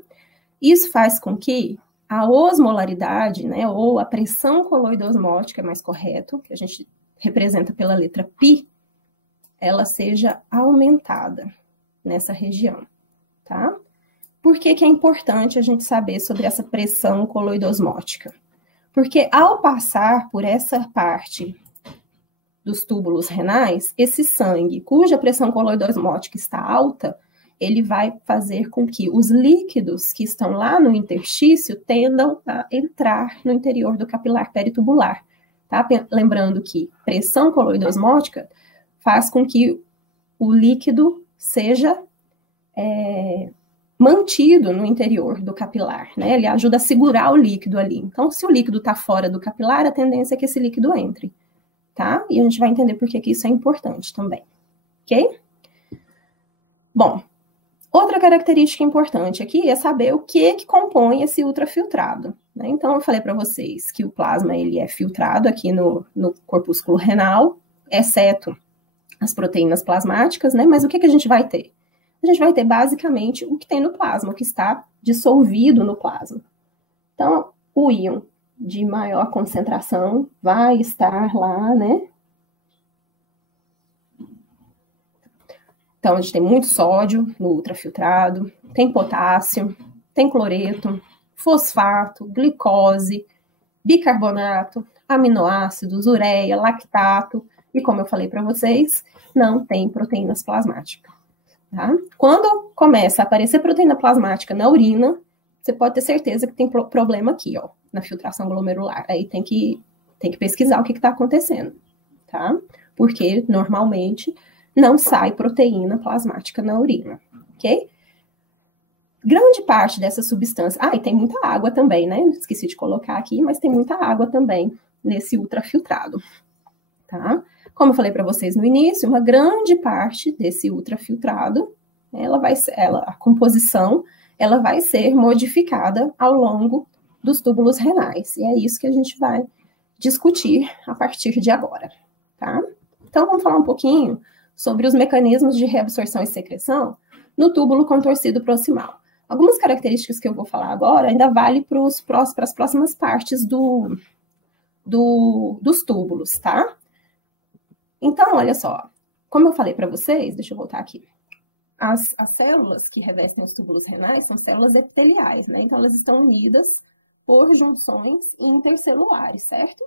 Isso faz com que a osmolaridade, né, ou a pressão coloidosmótica, é mais correto, que a gente representa pela letra π, ela seja aumentada nessa região, tá? Por que é importante a gente saber sobre essa pressão coloidosmótica? Porque ao passar por essa parte dos túbulos renais, esse sangue, cuja pressão coloidosmótica está alta, ele vai fazer com que os líquidos que estão lá no interstício tendam a entrar no interior do capilar peritubular, tá? Lembrando que pressão coloidosmótica faz com que o líquido seja mantido no interior do capilar, né? Ele ajuda a segurar o líquido ali. Então, se o líquido está fora do capilar, a tendência é que esse líquido entre, tá? E a gente vai entender por que isso é importante também, ok? Bom, Outra característica importante aqui é saber o que compõe esse ultrafiltrado, né? Então, eu falei para vocês que o plasma ele é filtrado aqui no corpúsculo renal, exceto as proteínas plasmáticas, né? Mas o que a gente vai ter? A gente vai ter basicamente o que tem no plasma, o que está dissolvido no plasma. Então, o íon de maior concentração vai estar lá, né? Então, a gente tem muito sódio no ultrafiltrado, tem potássio, tem cloreto, fosfato, glicose, bicarbonato, aminoácidos, ureia, lactato, e como eu falei para vocês, não tem proteínas plasmáticas. Tá? Quando começa a aparecer proteína plasmática na urina, você pode ter certeza que tem problema aqui, ó, na filtração glomerular. Aí tem que pesquisar o que está acontecendo, tá? Porque, normalmente, não sai proteína plasmática na urina, ok? Grande parte dessa substância... Ah, e tem muita água também, né? Esqueci de colocar aqui, mas tem muita água também nesse ultrafiltrado, tá? Como eu falei para vocês no início, uma grande parte desse ultrafiltrado, a composição, ela vai ser modificada ao longo dos túbulos renais. E é isso que a gente vai discutir a partir de agora, tá? Então, vamos falar um pouquinho sobre os mecanismos de reabsorção e secreção no túbulo contorcido proximal. Algumas características que eu vou falar agora ainda vale para as próximas partes dos túbulos, tá? Então, olha só, como eu falei para vocês, deixa eu voltar aqui, as células que revestem os túbulos renais são células epiteliais, né? Então, elas estão unidas por junções intercelulares, certo?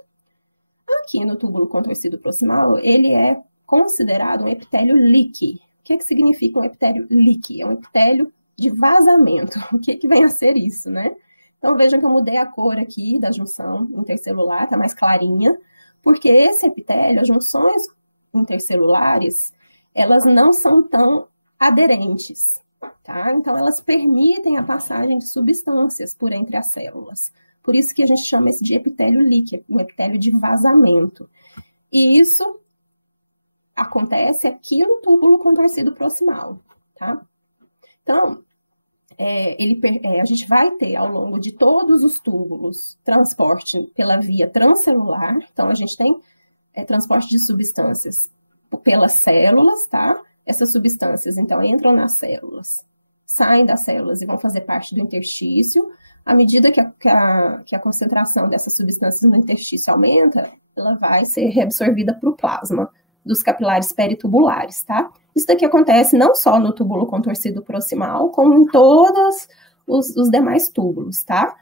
Aqui no túbulo contorcido proximal, ele é considerado um epitélio líqui. O que significa um epitélio líqui? É um epitélio de vazamento. O que vem a ser isso, né? Então, vejam que eu mudei a cor aqui da junção intercelular, tá mais clarinha, porque esse epitélio, as junções intercelulares, elas não são tão aderentes, tá? Então, elas permitem a passagem de substâncias por entre as células. Por isso que a gente chama esse de epitélio líquido, um epitélio de vazamento. E isso acontece aqui no túbulo contorcido proximal, tá? Então, a gente vai ter ao longo de todos os túbulos transporte pela via transcelular. Então, a gente tem transporte de substâncias pelas células, tá? Essas substâncias, então, entram nas células, saem das células e vão fazer parte do interstício. À medida que a concentração dessas substâncias no interstício aumenta, ela vai ser reabsorvida para o plasma dos capilares peritubulares, tá? Isso daqui acontece não só no túbulo contorcido proximal, como em todos os demais túbulos, tá?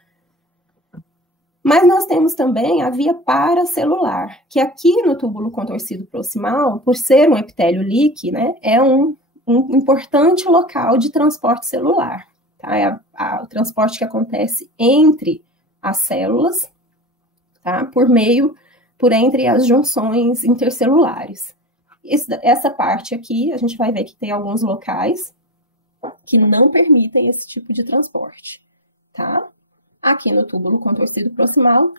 Mas nós temos também a via paracelular, que aqui no túbulo contorcido proximal, por ser um epitélio líquido, né, é um importante local de transporte celular, tá? É o transporte que acontece entre as células, tá? Por entre as junções intercelulares. Essa parte aqui, a gente vai ver que tem alguns locais que não permitem esse tipo de transporte, tá? Aqui no túbulo contorcido proximal,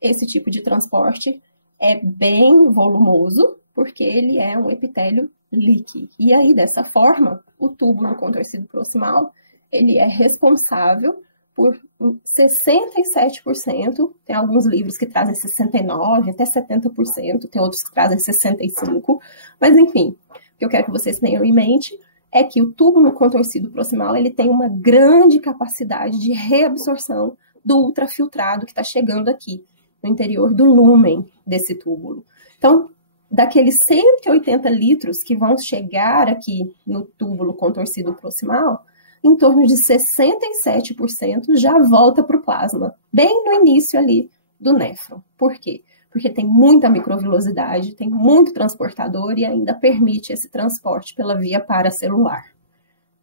esse tipo de transporte é bem volumoso, porque ele é um epitélio líquido. E aí, dessa forma, o túbulo contorcido proximal, ele é responsável por 67%, tem alguns livros que trazem 69%, até 70%, tem outros que trazem 65%, mas enfim, o que eu quero que vocês tenham em mente é que o túbulo contorcido proximal, ele tem uma grande capacidade de reabsorção do ultrafiltrado que está chegando aqui, no interior do lúmen desse túbulo. Então, daqueles 180 litros que vão chegar aqui no túbulo contorcido proximal, em torno de 67% já volta para o plasma, bem no início ali do néfron. Por quê? Porque tem muita microvilosidade, tem muito transportador e ainda permite esse transporte pela via paracelular,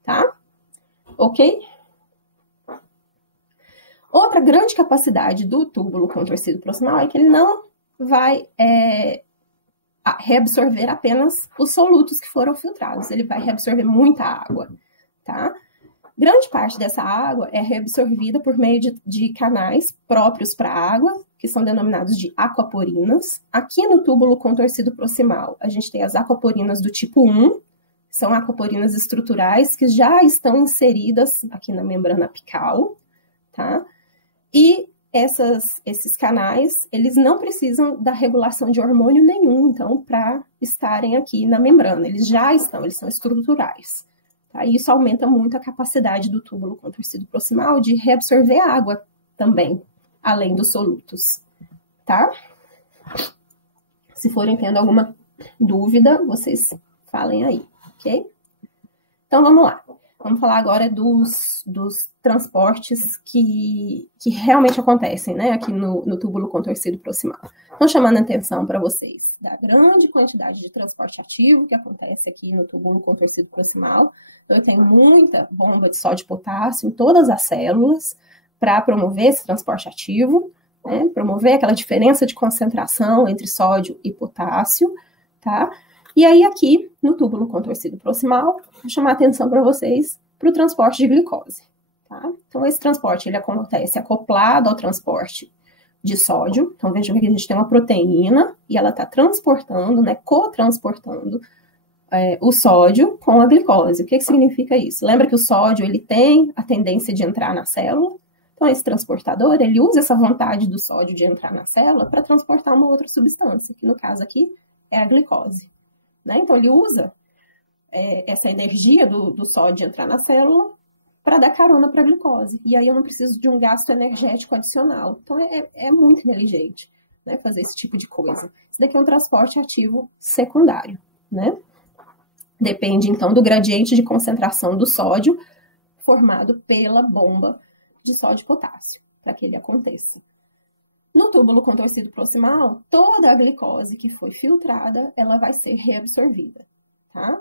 tá? Ok? Outra grande capacidade do túbulo contorcido proximal é que ele não vai reabsorver apenas os solutos que foram filtrados, ele vai reabsorver muita água, tá? Grande parte dessa água é reabsorvida por meio de canais próprios para a água, que são denominados de aquaporinas. Aqui no túbulo contorcido proximal, a gente tem as aquaporinas do tipo 1, são aquaporinas estruturais que já estão inseridas aqui na membrana apical, tá? E esses canais, eles não precisam da regulação de hormônio nenhum, então, para estarem aqui na membrana. Eles já estão, eles são estruturais. Tá? E isso aumenta muito a capacidade do túbulo contorcido proximal de reabsorver água também, além dos solutos. Tá? Se forem tendo alguma dúvida, vocês falem aí, ok? Então, vamos lá. Vamos falar agora dos transportes que realmente acontecem, né, aqui no túbulo contorcido proximal. Então, chamando a atenção para vocês da grande quantidade de transporte ativo que acontece aqui no túbulo contorcido proximal. Então, eu tenho muita bomba de sódio e potássio em todas as células para promover esse transporte ativo, né, promover aquela diferença de concentração entre sódio e potássio, tá? E aí, aqui, no túbulo contorcido proximal, vou chamar a atenção para vocês para o transporte de glicose. Tá? Então, esse transporte ele acontece acoplado ao transporte de sódio. Então, vejam que a gente tem uma proteína e ela está transportando, né, cotransportando o sódio com a glicose. O que significa isso? Lembra que o sódio ele tem a tendência de entrar na célula? Então, esse transportador, ele usa essa vontade do sódio de entrar na célula para transportar uma outra substância, que no caso aqui é a glicose. Né? Então, ele usa essa energia do sódio de entrar na célula para dar carona para a glicose. E aí eu não preciso de um gasto energético adicional. Então, é muito inteligente, né, fazer esse tipo de coisa. Isso daqui é um transporte ativo secundário, né? Depende, então, do gradiente de concentração do sódio formado pela bomba de sódio e potássio, para que ele aconteça. No túbulo contorcido proximal, toda a glicose que foi filtrada, ela vai ser reabsorvida, tá?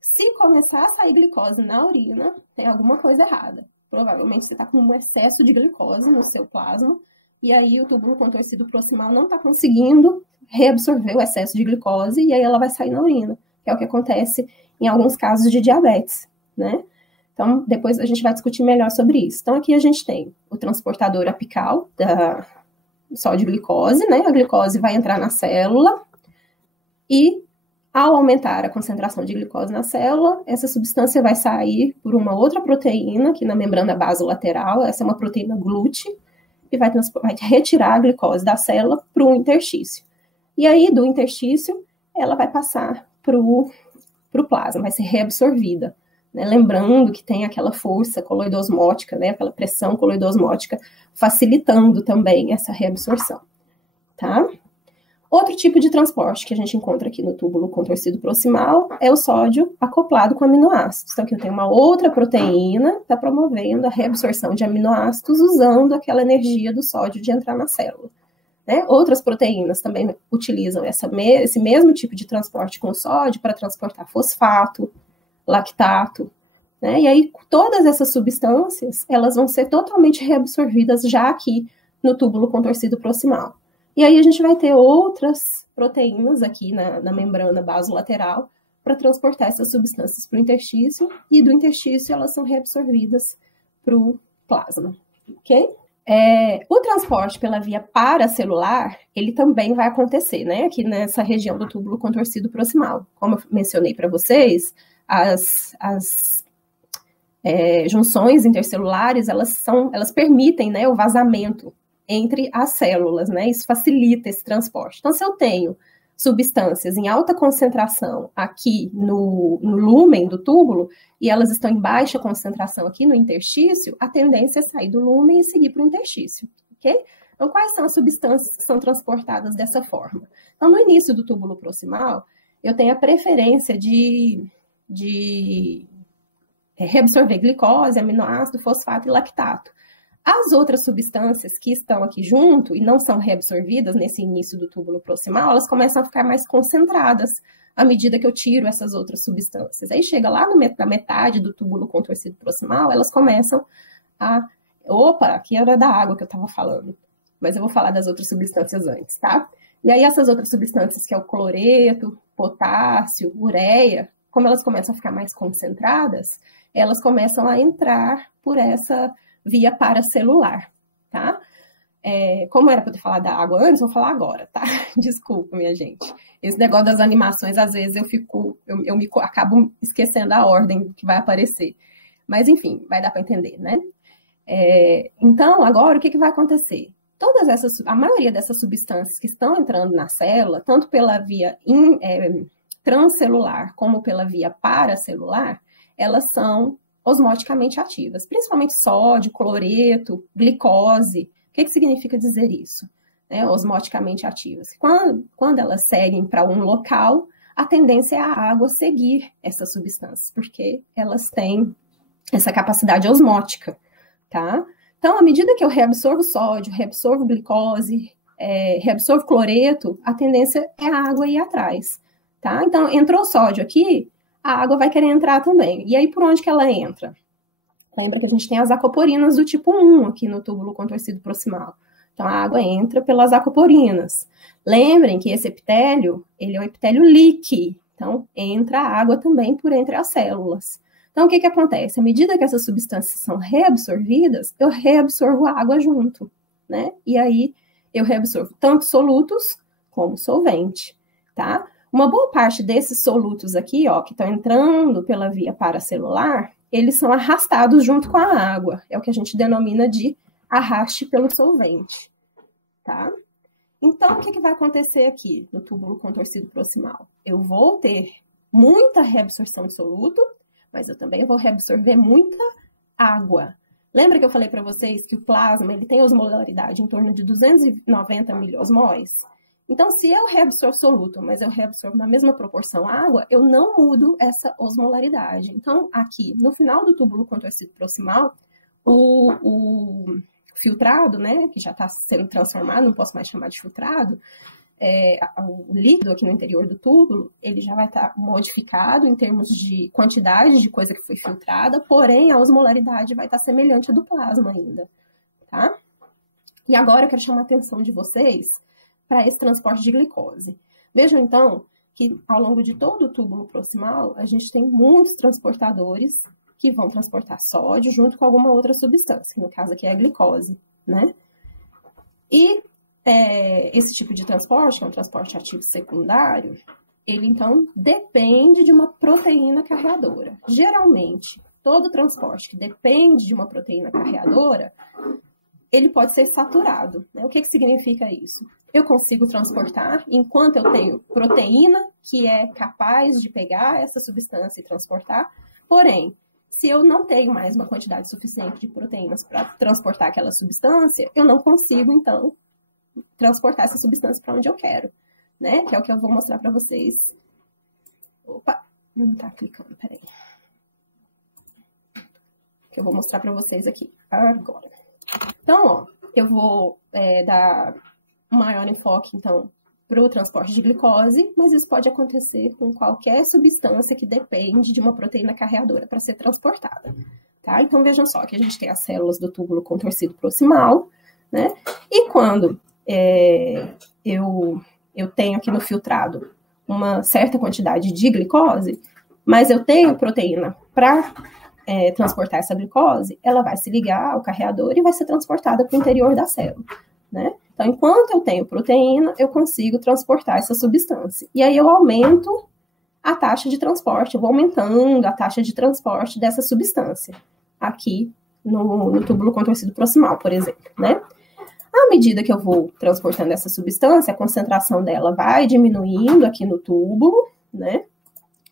Se começar a sair glicose na urina, tem alguma coisa errada. Provavelmente você está com um excesso de glicose no seu plasma, e aí o túbulo contorcido proximal não está conseguindo reabsorver o excesso de glicose, e aí ela vai sair na urina, que é o que acontece em alguns casos de diabetes, né? Então, depois a gente vai discutir melhor sobre isso. Então, aqui a gente tem o transportador apical da sódio e glicose, né? A glicose vai entrar na célula e, ao aumentar a concentração de glicose na célula, essa substância vai sair por uma outra proteína aqui na membrana basolateral, essa é uma proteína GLUT, e vai retirar a glicose da célula para o interstício. E aí, do interstício, ela vai passar para o plasma, vai ser reabsorvida. Né? Lembrando que tem aquela força coloidosmótica, né? Aquela pressão coloidosmótica, facilitando também essa reabsorção. Tá? Outro tipo de transporte que a gente encontra aqui no túbulo contorcido proximal é o sódio acoplado com aminoácidos. Então, aqui eu tenho uma outra proteína que está promovendo a reabsorção de aminoácidos usando aquela energia do sódio de entrar na célula. Né? Outras proteínas também utilizam esse mesmo tipo de transporte com sódio para transportar fosfato, lactato. Né? E aí, todas essas substâncias, elas vão ser totalmente reabsorvidas já aqui no túbulo contorcido proximal. E aí a gente vai ter outras proteínas aqui na membrana basolateral para transportar essas substâncias para o interstício, e do interstício elas são reabsorvidas para o plasma, ok? O transporte pela via paracelular, ele também vai acontecer, né? Aqui nessa região do túbulo contorcido proximal. Como eu mencionei para vocês, as junções intercelulares, elas permitem, né, o vazamento entre as células, né? Isso facilita esse transporte. Então, se eu tenho substâncias em alta concentração aqui no lúmen do túbulo, e elas estão em baixa concentração aqui no interstício, a tendência é sair do lúmen e seguir para o interstício, ok? Então, quais são as substâncias que são transportadas dessa forma? Então, no início do túbulo proximal, eu tenho a preferência de reabsorver glicose, aminoácido, fosfato e lactato. As outras substâncias que estão aqui junto e não são reabsorvidas nesse início do túbulo proximal, elas começam a ficar mais concentradas à medida que eu tiro essas outras substâncias. Aí chega lá na metade do túbulo contorcido proximal, elas começam a... Opa, aqui era da água que eu estava falando, mas eu vou falar das outras substâncias antes, tá? E aí essas outras substâncias, que é o cloreto, potássio, ureia, como elas começam a ficar mais concentradas, elas começam a entrar por essa via paracelular, tá? como era para eu falar da água antes, vou falar agora, tá? Desculpa, minha gente. Esse negócio das animações, às vezes eu acabo esquecendo a ordem que vai aparecer. Mas, enfim, vai dar para entender, né? Então, agora, o que vai acontecer? A maioria dessas substâncias que estão entrando na célula, tanto pela via transcelular como pela via paracelular, elas são osmoticamente ativas, principalmente sódio, cloreto, glicose. O que significa dizer isso? Osmoticamente ativas. Quando elas seguem para um local, a tendência é a água seguir essas substâncias, porque elas têm essa capacidade osmótica, tá? Então, à medida que eu reabsorvo sódio, reabsorvo glicose, reabsorvo cloreto, a tendência é a água ir atrás, tá? Então, entrou sódio aqui, a água vai querer entrar também. E aí, por onde que ela entra? Lembra que a gente tem as acoporinas do tipo 1 aqui no túbulo contorcido proximal. Então, a água entra pelas acoporinas. Lembrem que esse epitélio, ele é um epitélio líquido. Então, entra a água também por entre as células. Então, o que acontece? À medida que essas substâncias são reabsorvidas, eu reabsorvo a água junto, né? E aí, eu reabsorvo tanto solutos como solvente, tá? Uma boa parte desses solutos aqui, ó, que estão entrando pela via paracelular, eles são arrastados junto com a água. É o que a gente denomina de arraste pelo solvente, tá? Então, o que vai acontecer aqui no túbulo contorcido proximal? Eu vou ter muita reabsorção de soluto, mas eu também vou reabsorver muita água. Lembra que eu falei para vocês que o plasma ele tem osmolaridade em torno de 290 miliosmóis? Então, se eu reabsorvo soluto, mas eu reabsorvo na mesma proporção água, eu não mudo essa osmolaridade. Então, aqui, no final do túbulo contorcido proximal, o filtrado, né, que já está sendo transformado, não posso mais chamar de filtrado, o líquido aqui no interior do túbulo, ele já vai estar modificado em termos de quantidade de coisa que foi filtrada, porém a osmolaridade vai estar semelhante à do plasma ainda, tá? E agora eu quero chamar a atenção de vocês para esse transporte de glicose. Vejam, então, que ao longo de todo o túbulo proximal, a gente tem muitos transportadores que vão transportar sódio junto com alguma outra substância, que no caso aqui é a glicose, né? E esse tipo de transporte, que é um transporte ativo secundário, ele, então, depende de uma proteína carreadora. Geralmente, todo transporte que depende de uma proteína carreadora, ele pode ser saturado, né? O que significa isso? Eu consigo transportar enquanto eu tenho proteína que é capaz de pegar essa substância e transportar, porém, se eu não tenho mais uma quantidade suficiente de proteínas para transportar aquela substância, eu não consigo, então, transportar essa substância para onde eu quero, né? Que é o que eu vou mostrar para vocês. Opa, não tá clicando, peraí. Que eu vou mostrar para vocês aqui agora. Então, ó, eu vou dar um maior enfoque, então, para o transporte de glicose, mas isso pode acontecer com qualquer substância que depende de uma proteína carreadora para ser transportada, tá? Então, vejam só que a gente tem as células do túbulo contorcido proximal, né? E quando eu tenho aqui no filtrado uma certa quantidade de glicose, mas eu tenho proteína para transportar essa glicose, ela vai se ligar ao carreador e vai ser transportada para o interior da célula, né? Então, enquanto eu tenho proteína, eu consigo transportar essa substância. E aí eu aumento a taxa de transporte, eu vou aumentando a taxa de transporte dessa substância, aqui no túbulo contorcido proximal, por exemplo, né? À medida que eu vou transportando essa substância, a concentração dela vai diminuindo aqui no túbulo, né?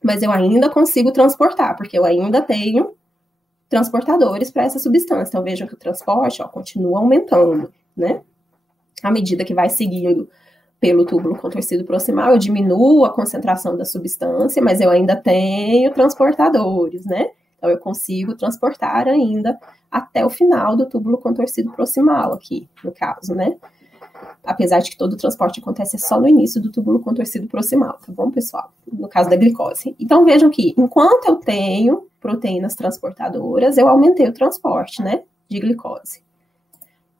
Mas eu ainda consigo transportar, porque eu ainda tenho transportadores para essa substância. Então, vejam que o transporte, ó, continua aumentando, né? À medida que vai seguindo pelo túbulo contorcido proximal, eu diminuo a concentração da substância, mas eu ainda tenho transportadores, né? Então, eu consigo transportar ainda até o final do túbulo contorcido proximal aqui, no caso, né? Apesar de que todo o transporte acontece só no início do túbulo contorcido proximal, tá bom, pessoal? No caso da glicose. Então, vejam que, enquanto eu tenho proteínas transportadoras, eu aumentei o transporte, né, de glicose.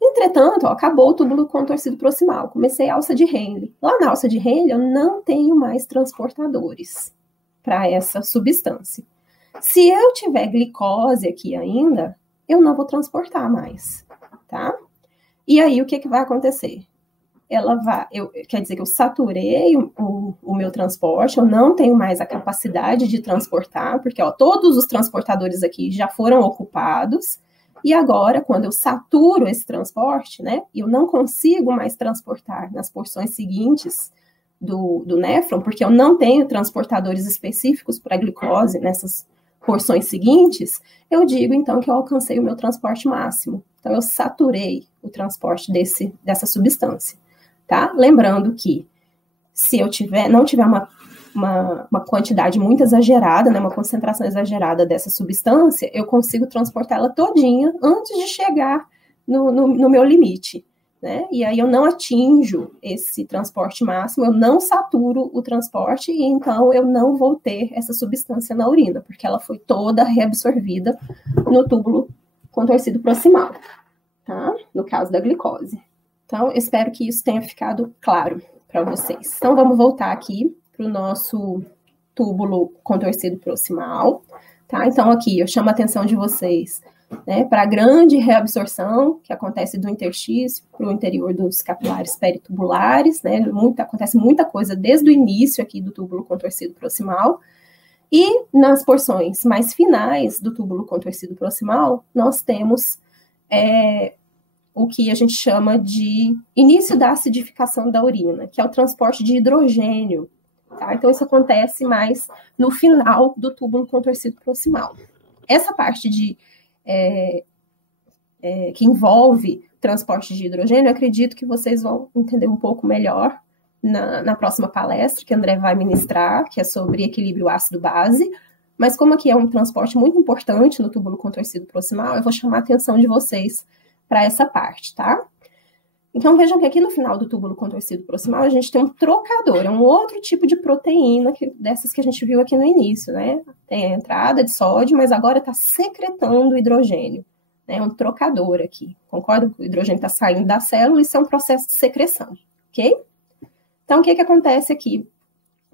Entretanto, ó, acabou o túbulo contorcido proximal, comecei a alça de Henle. Lá na alça de Henle, eu não tenho mais transportadores para essa substância. Se eu tiver glicose aqui ainda, eu não vou transportar mais, tá? E aí, o que vai acontecer? Quer dizer que eu saturei o meu transporte, eu não tenho mais a capacidade de transportar, porque ó, todos os transportadores aqui já foram ocupados, e agora, quando eu saturo esse transporte, né, eu não consigo mais transportar nas porções seguintes do néfron, porque eu não tenho transportadores específicos para glicose nessas porções seguintes, eu digo, então, que eu alcancei o meu transporte máximo. Então, eu saturei o transporte dessa substância. Tá? Lembrando que se eu não tiver uma quantidade muito exagerada, né, uma concentração exagerada dessa substância, eu consigo transportá-la todinha antes de chegar no meu limite. Né? E aí eu não atinjo esse transporte máximo, eu não saturo o transporte e então eu não vou ter essa substância na urina, porque ela foi toda reabsorvida no túbulo contorcido proximal, tá? No caso da glicose. Então, espero que isso tenha ficado claro para vocês. Então, vamos voltar aqui para o nosso túbulo contorcido proximal, tá? Então, aqui, eu chamo a atenção de vocês, né, para a grande reabsorção que acontece do interstício para o interior dos capilares peritubulares, né? Acontece muita coisa desde o início aqui do túbulo contorcido proximal. E nas porções mais finais do túbulo contorcido proximal, nós temos o que a gente chama de início da acidificação da urina, que é o transporte de hidrogênio. Tá? Então, isso acontece mais no final do túbulo contorcido proximal. Essa parte que envolve transporte de hidrogênio, eu acredito que vocês vão entender um pouco melhor na próxima palestra que a André vai ministrar, que é sobre equilíbrio ácido-base. Mas como aqui é um transporte muito importante no túbulo contorcido proximal, eu vou chamar a atenção de vocês para essa parte, tá? Então, vejam que aqui no final do túbulo contorcido proximal, a gente tem um trocador, é um outro tipo de proteína dessas que a gente viu aqui no início, né? Tem a entrada de sódio, mas agora está secretando hidrogênio, né? É um trocador aqui. Concordo que o hidrogênio está saindo da célula, isso é um processo de secreção, ok? Então, o que acontece aqui?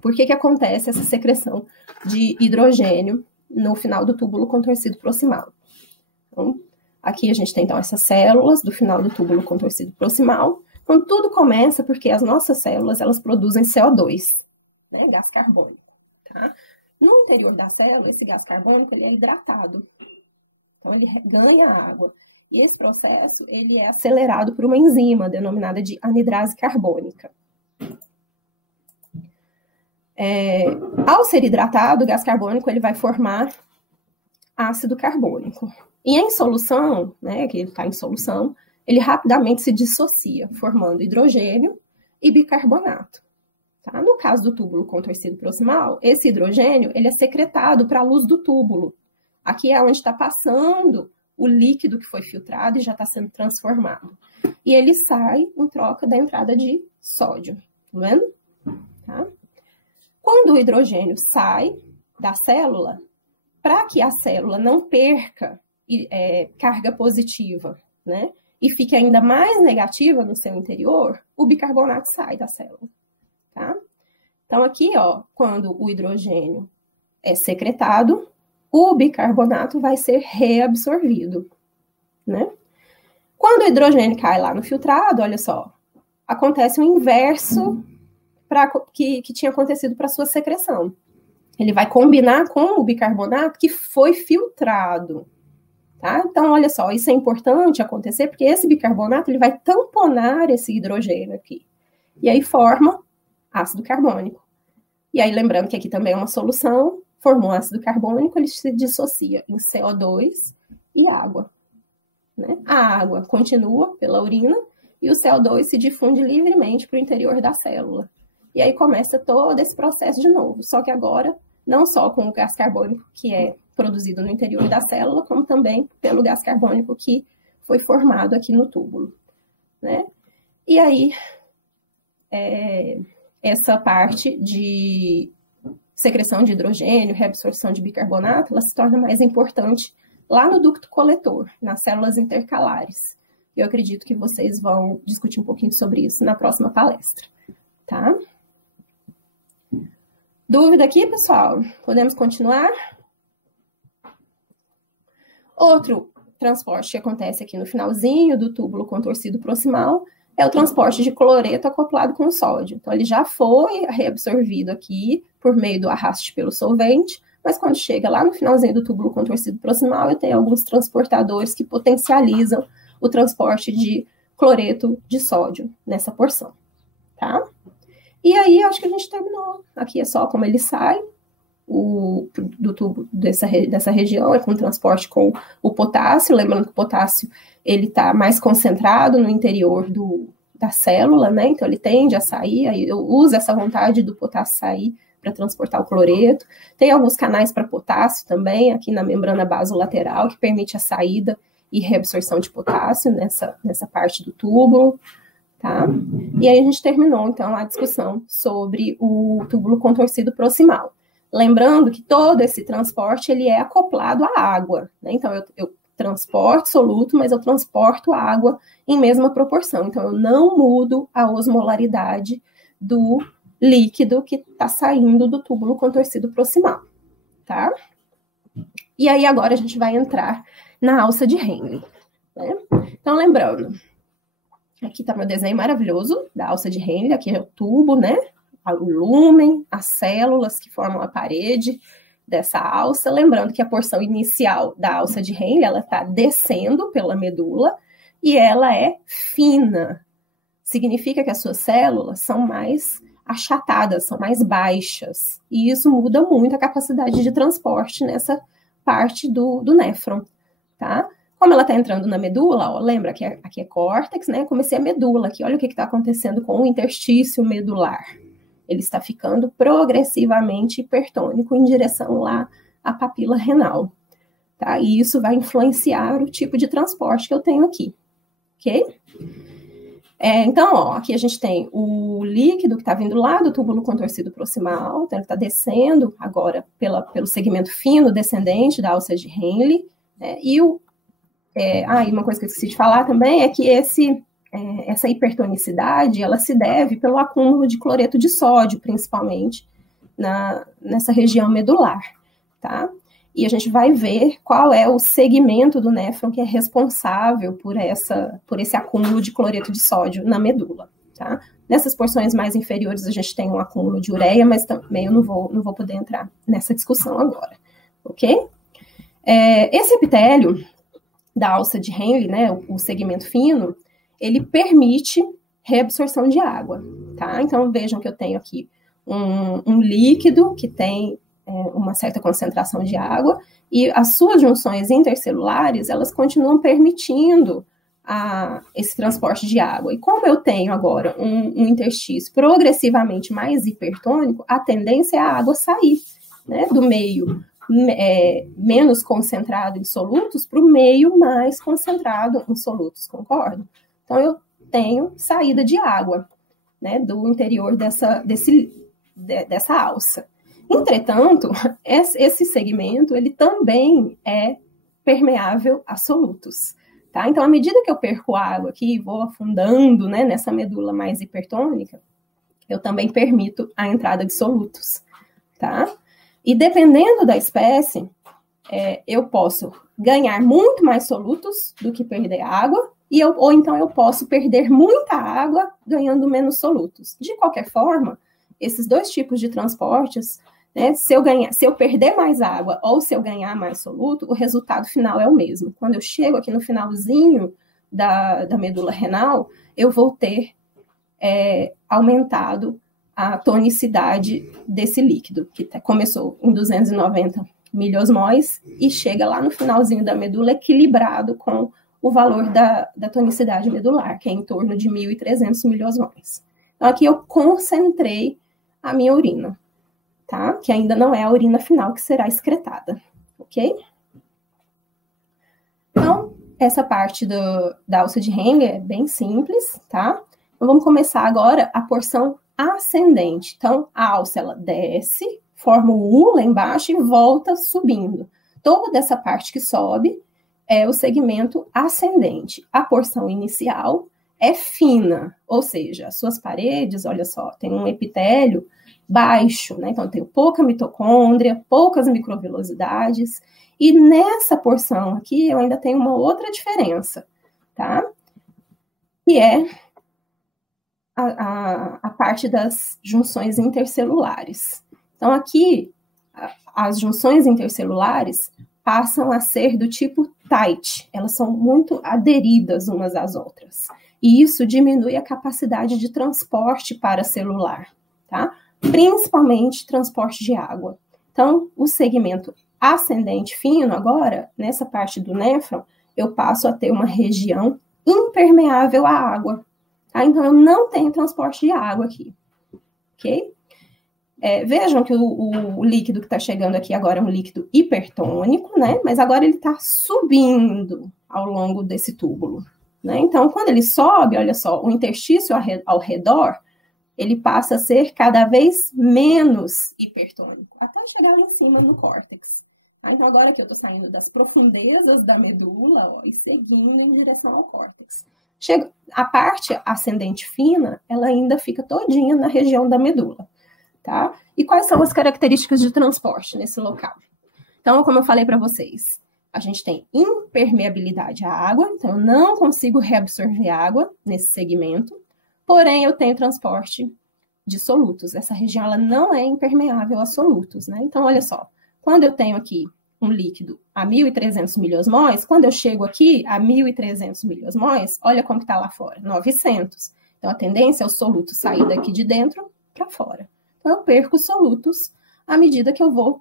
Por que acontece essa secreção de hidrogênio no final do túbulo contorcido proximal? Então, aqui a gente tem, então, essas células do final do túbulo contorcido proximal. Então, tudo começa porque as nossas células, elas produzem CO2, né, gás carbônico, tá? No interior da célula, esse gás carbônico, ele é hidratado. Então, ele ganha água. E esse processo, ele é acelerado por uma enzima denominada de anidrase carbônica. Ao ser hidratado, o gás carbônico, ele vai formar ácido carbônico. E em solução, né, que ele está em solução, ele rapidamente se dissocia, formando hidrogênio e bicarbonato. Tá? No caso do túbulo contorcido proximal, esse hidrogênio ele é secretado para a luz do túbulo. Aqui é onde está passando o líquido que foi filtrado e já está sendo transformado. E ele sai em troca da entrada de sódio. Tá vendo? Tá? Quando o hidrogênio sai da célula, para que a célula não perca carga positiva, né, e fique ainda mais negativa no seu interior, o bicarbonato sai da célula, tá? Então, aqui, ó, quando o hidrogênio é secretado, o bicarbonato vai ser reabsorvido, né? Quando o hidrogênio cai lá no filtrado, olha só, acontece o inverso que tinha acontecido para sua secreção. Ele vai combinar com o bicarbonato que foi filtrado. Tá? Então, olha só, isso é importante acontecer porque esse bicarbonato ele vai tamponar esse hidrogênio aqui. E aí forma ácido carbônico. E aí, lembrando que aqui também é uma solução, formou ácido carbônico, ele se dissocia em CO2 e água. Né? A água continua pela urina e o CO2 se difunde livremente para o interior da célula. E aí começa todo esse processo de novo, só que agora não só com o gás carbônico que é produzido no interior da célula, como também pelo gás carbônico que foi formado aqui no túbulo, né? E aí, essa parte de secreção de hidrogênio, reabsorção de bicarbonato, ela se torna mais importante lá no ducto coletor, nas células intercalares. Eu acredito que vocês vão discutir um pouquinho sobre isso na próxima palestra, tá? Dúvida aqui, pessoal? Podemos continuar? Outro transporte que acontece aqui no finalzinho do túbulo contorcido proximal é o transporte de cloreto acoplado com sódio. Então, ele já foi reabsorvido aqui por meio do arraste pelo solvente, mas quando chega lá no finalzinho do túbulo contorcido proximal, eu tenho alguns transportadores que potencializam o transporte de cloreto de sódio nessa porção, tá? E aí, acho que a gente terminou. Aqui é só como ele sai do tubo dessa região, é com transporte com o potássio. Lembrando que o potássio, ele está mais concentrado no interior da célula, né? Então, ele tende a sair, aí eu uso essa vontade do potássio sair para transportar o cloreto. Tem alguns canais para potássio também, aqui na membrana basolateral, que permite a saída e reabsorção de potássio nessa parte do túbulo, tá? E aí a gente terminou, então, a discussão sobre o túbulo contorcido proximal. Lembrando que todo esse transporte, ele é acoplado à água, né? Então, eu transporto soluto, mas eu transporto água em mesma proporção. Então, eu não mudo a osmolaridade do líquido que está saindo do túbulo contorcido proximal, tá? E aí, agora a gente vai entrar na alça de Henle, né? Então, lembrando, aqui está meu desenho maravilhoso da alça de Henle, aqui é o tubo, né? O lúmen, as células que formam a parede dessa alça. Lembrando que a porção inicial da alça de Henle, ela está descendo pela medula e ela é fina. Significa que as suas células são mais achatadas, são mais baixas. E isso muda muito a capacidade de transporte nessa parte do néfron, tá? Como ela está entrando na medula, ó, lembra que aqui é córtex, né? Comecei a medula aqui. Olha o que está acontecendo com o interstício medular. Ele está ficando progressivamente hipertônico em direção lá à papila renal, tá? E isso vai influenciar o tipo de transporte que eu tenho aqui, ok? Então, ó, aqui a gente tem o líquido que está vindo lá do túbulo contorcido proximal, então ele está descendo agora pelo segmento fino descendente da alça de Henle, né? E uma coisa que eu esqueci de falar também é que essa hipertonicidade, ela se deve pelo acúmulo de cloreto de sódio, principalmente, nessa região medular, tá? E a gente vai ver qual é o segmento do néfron que é responsável por esse acúmulo de cloreto de sódio na medula, tá? Nessas porções mais inferiores, a gente tem um acúmulo de ureia, mas também eu não vou poder entrar nessa discussão agora, ok? Esse epitélio da alça de Henle, né, o segmento fino, ele permite reabsorção de água, tá? Então, vejam que eu tenho aqui um líquido que tem uma certa concentração de água e as suas junções intercelulares, elas continuam permitindo esse transporte de água. E como eu tenho agora um interstício progressivamente mais hipertônico, a tendência é a água sair, né, do meio menos concentrado em solutos para o meio mais concentrado em solutos, concordo? Então, eu tenho saída de água, né, do interior dessa alça. Entretanto, esse segmento, ele também é permeável a solutos, tá? Então, à medida que eu perco água aqui e vou afundando, né, nessa medula mais hipertônica, eu também permito a entrada de solutos, tá? E dependendo da espécie, eu posso ganhar muito mais solutos do que perder água, ou então eu posso perder muita água ganhando menos solutos. De qualquer forma, esses dois tipos de transportes, né, se eu perder mais água ou se eu ganhar mais soluto, o resultado final é o mesmo. Quando eu chego aqui no finalzinho da medula renal, eu vou ter aumentado a tonicidade desse líquido, que começou em 290 miliosmóis e chega lá no finalzinho da medula equilibrado com o valor da tonicidade medular, que é em torno de 1.300 miliosmóis. Então, aqui eu concentrei a minha urina, tá? Que ainda não é a urina final que será excretada, ok? Então, essa parte da alça de Henle é bem simples, tá? Então, vamos começar agora a porção ascendente. Então, a alça, ela desce, forma o U lá embaixo e volta subindo. Toda essa parte que sobe é o segmento ascendente. A porção inicial é fina, ou seja, as suas paredes, olha só, tem um epitélio baixo, né? Então, eu tenho pouca mitocôndria, poucas microvilosidades, e nessa porção aqui eu ainda tenho uma outra diferença, tá? Que é a parte das junções intercelulares. Então, aqui, as junções intercelulares passam a ser do tipo tight, elas são muito aderidas umas às outras. E isso diminui a capacidade de transporte paracelular, tá? Principalmente transporte de água. Então, o segmento ascendente fino, agora, nessa parte do néfron, eu passo a ter uma região impermeável à água. Tá? Então, eu não tenho transporte de água aqui. Ok? Vejam que o líquido que está chegando aqui agora é um líquido hipertônico, né? Mas agora ele está subindo ao longo desse túbulo. Né? Então, quando ele sobe, olha só, o interstício ao redor, ele passa a ser cada vez menos hipertônico, até chegar lá em cima no córtex. Tá? Então, agora que eu estou saindo das profundezas da medula, ó, e seguindo em direção ao córtex. A parte ascendente fina, ela ainda fica todinha na região da medula. Tá? E quais são as características de transporte nesse local? Então, como eu falei para vocês, a gente tem impermeabilidade à água, então eu não consigo reabsorver água nesse segmento, porém eu tenho transporte de solutos. Essa região ela não é impermeável a solutos, né? Então, olha só, quando eu tenho aqui um líquido a 1.300 miliosmóis, quando eu chego aqui a 1.300 miliosmóis, olha como está lá fora, 900. Então, a tendência é o soluto sair daqui de dentro para fora. Então, eu perco solutos à medida que eu vou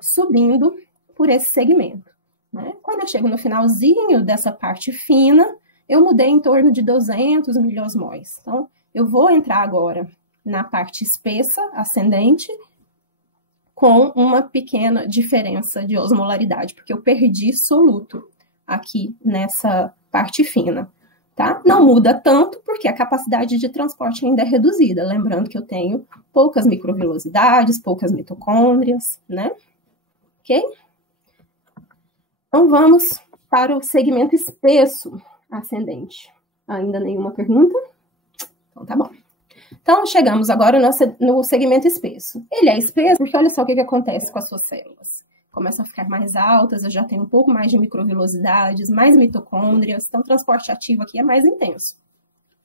subindo por esse segmento. Né? Quando eu chego no finalzinho dessa parte fina, eu mudei em torno de 200 miliosmóis. Então, eu vou entrar agora na parte espessa, ascendente, com uma pequena diferença de osmolaridade, porque eu perdi soluto aqui nessa parte fina. Tá? Não muda tanto, porque a capacidade de transporte ainda é reduzida. Lembrando que eu tenho poucas microvilosidades, poucas mitocôndrias, né? Ok? Então, vamos para o segmento espesso ascendente. Ainda nenhuma pergunta? Então, tá bom. Então, chegamos agora no segmento espesso. Ele é espesso porque olha só o que acontece com as suas células. Começam a ficar mais altas, eu já tenho um pouco mais de microvilosidades, mais mitocôndrias, então o transporte ativo aqui é mais intenso.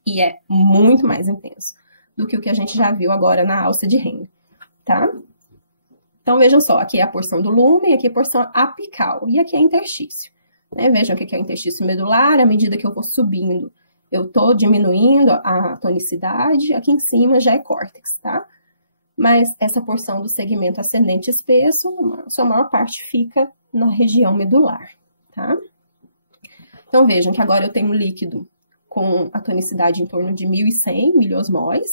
E é muito mais intenso do que o que a gente já viu agora na alça de Henle, tá? Então, vejam só, aqui é a porção do lúmen, aqui é a porção apical, e aqui é interstício. Né? Vejam que aqui é o interstício medular, à medida que eu vou subindo, eu estou diminuindo a tonicidade, aqui em cima já é córtex, tá? Mas essa porção do segmento ascendente espesso, a sua maior parte fica na região medular, tá? Então, vejam que agora eu tenho um líquido com a tonicidade em torno de 1.100 miliosmóis,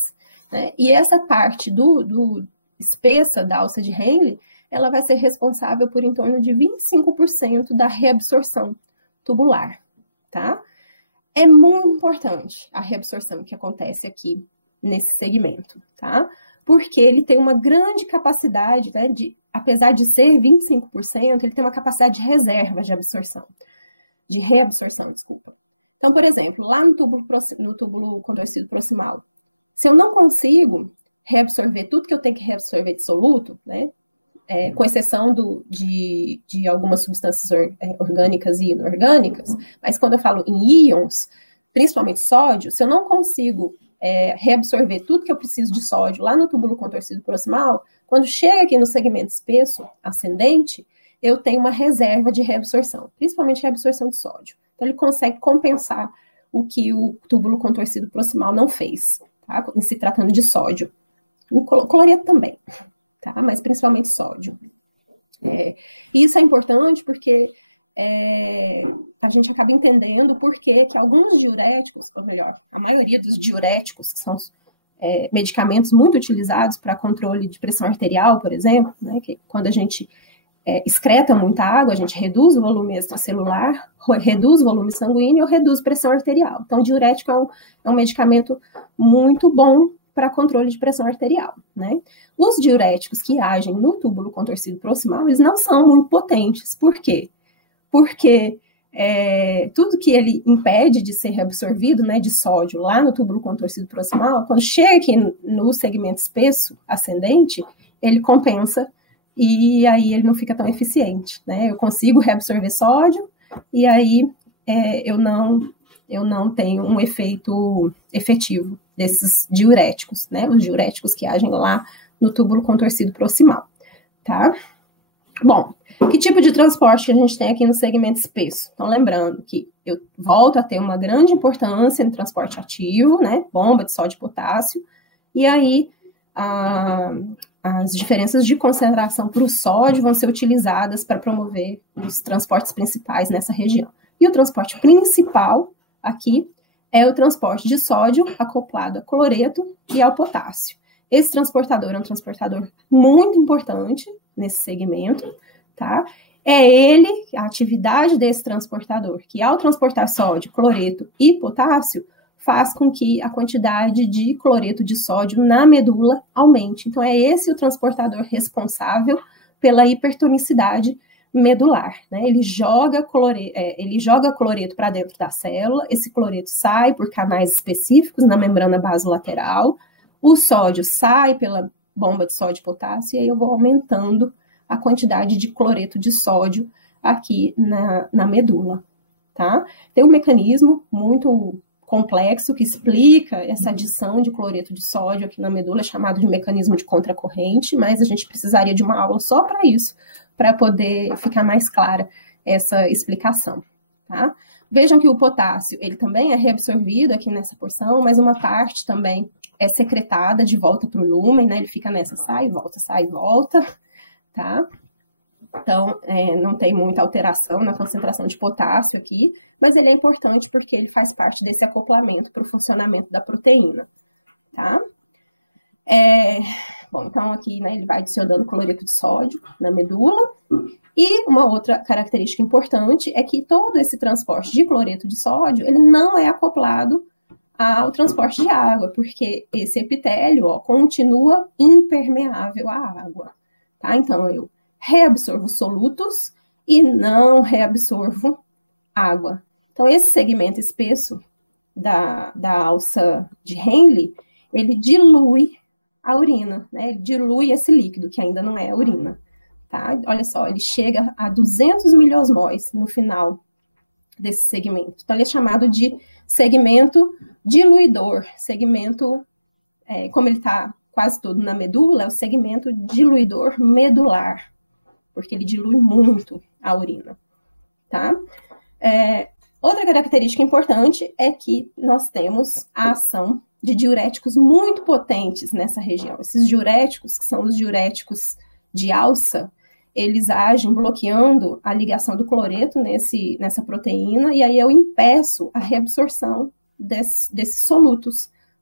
né? E essa parte do espessa da alça de Henle, ela vai ser responsável por em torno de 25% da reabsorção tubular, tá? É muito importante a reabsorção que acontece aqui nesse segmento, tá? Porque ele tem uma grande capacidade, né, apesar de ser 25%, ele tem uma capacidade de reserva de absorção, de reabsorção, desculpa. Então, por exemplo, lá no túbulo contorcido proximal, se eu não consigo reabsorver tudo que eu tenho que reabsorver de soluto, né, com exceção de algumas substâncias orgânicas e inorgânicas, mas quando eu falo em íons, principalmente sódio, se eu não consigo reabsorver tudo que eu preciso de sódio lá no túbulo contorcido proximal, quando chega aqui no segmento espesso ascendente, eu tenho uma reserva de reabsorção, principalmente a absorção de sódio. Então, ele consegue compensar o que o túbulo contorcido proximal não fez, tá? Se tratando de sódio. O cloreto também, tá? Mas principalmente sódio. E isso é importante porque a gente acaba entendendo por que alguns diuréticos, ou melhor, a maioria dos diuréticos, que são medicamentos muito utilizados para controle de pressão arterial, por exemplo, né, que quando a gente excreta muita água, a gente reduz o volume extracelular, reduz o volume sanguíneo ou reduz a pressão arterial. Então, o diurético é um medicamento muito bom para controle de pressão arterial, né? Os diuréticos que agem no túbulo contorcido proximal, eles não são muito potentes. Por quê? Porque tudo que ele impede de ser reabsorvido, né, de sódio lá no túbulo contorcido proximal, quando chega aqui no segmento espesso ascendente, ele compensa e aí ele não fica tão eficiente, né? Eu consigo reabsorver sódio e aí eu não tenho um efeito efetivo desses diuréticos, né? Os diuréticos que agem lá no túbulo contorcido proximal, tá? Bom, que tipo de transporte que a gente tem aqui no segmento espesso? Então, lembrando que eu volto a ter uma grande importância no transporte ativo, né? Bomba de sódio e potássio, e aí as diferenças de concentração para o sódio vão ser utilizadas para promover os transportes principais nessa região. E o transporte principal aqui é o transporte de sódio acoplado a cloreto e ao potássio. Esse transportador é um transportador muito importante nesse segmento, tá? É ele, a atividade desse transportador, que ao transportar sódio, cloreto e potássio, faz com que a quantidade de cloreto de sódio na medula aumente. Então, é esse o transportador responsável pela hipertonicidade medular, né? Ele joga cloreto para dentro da célula, esse cloreto sai por canais específicos na membrana basolateral, o sódio sai pela bomba de sódio e potássio, e aí eu vou aumentando a quantidade de cloreto de sódio aqui na medula, tá? Tem um mecanismo muito complexo que explica essa adição de cloreto de sódio aqui na medula, chamado de mecanismo de contracorrente, mas a gente precisaria de uma aula só para isso, para poder ficar mais clara essa explicação, tá? Vejam que o potássio, ele também é reabsorvido aqui nessa porção, mas uma parte também é secretada de volta para o lúmen, né? Ele fica nessa, sai e volta, tá? Então, não tem muita alteração na concentração de potássio aqui, mas ele é importante porque ele faz parte desse acoplamento para o funcionamento da proteína, tá? Bom, então aqui, né, ele vai adicionando cloreto de sódio na medula. E uma outra característica importante é que todo esse transporte de cloreto de sódio, ele não é acoplado ao transporte de água, porque esse epitélio, ó, continua impermeável à água, tá? Então, eu reabsorvo solutos e não reabsorvo água. Então, esse segmento espesso da alça de Henle, ele dilui a urina, né? Ele dilui esse líquido, que ainda não é a urina, tá? Olha só, ele chega a 200 miliosmóis no final desse segmento. Então, ele é chamado de segmento diluidor, segmento, como ele está quase todo na medula, é o segmento diluidor medular, porque ele dilui muito a urina, tá? Outra característica importante é que nós temos a ação de diuréticos muito potentes nessa região. Esses diuréticos são os diuréticos de alça, eles agem bloqueando a ligação do cloreto nessa proteína, e aí eu impeço a reabsorção desses solutos,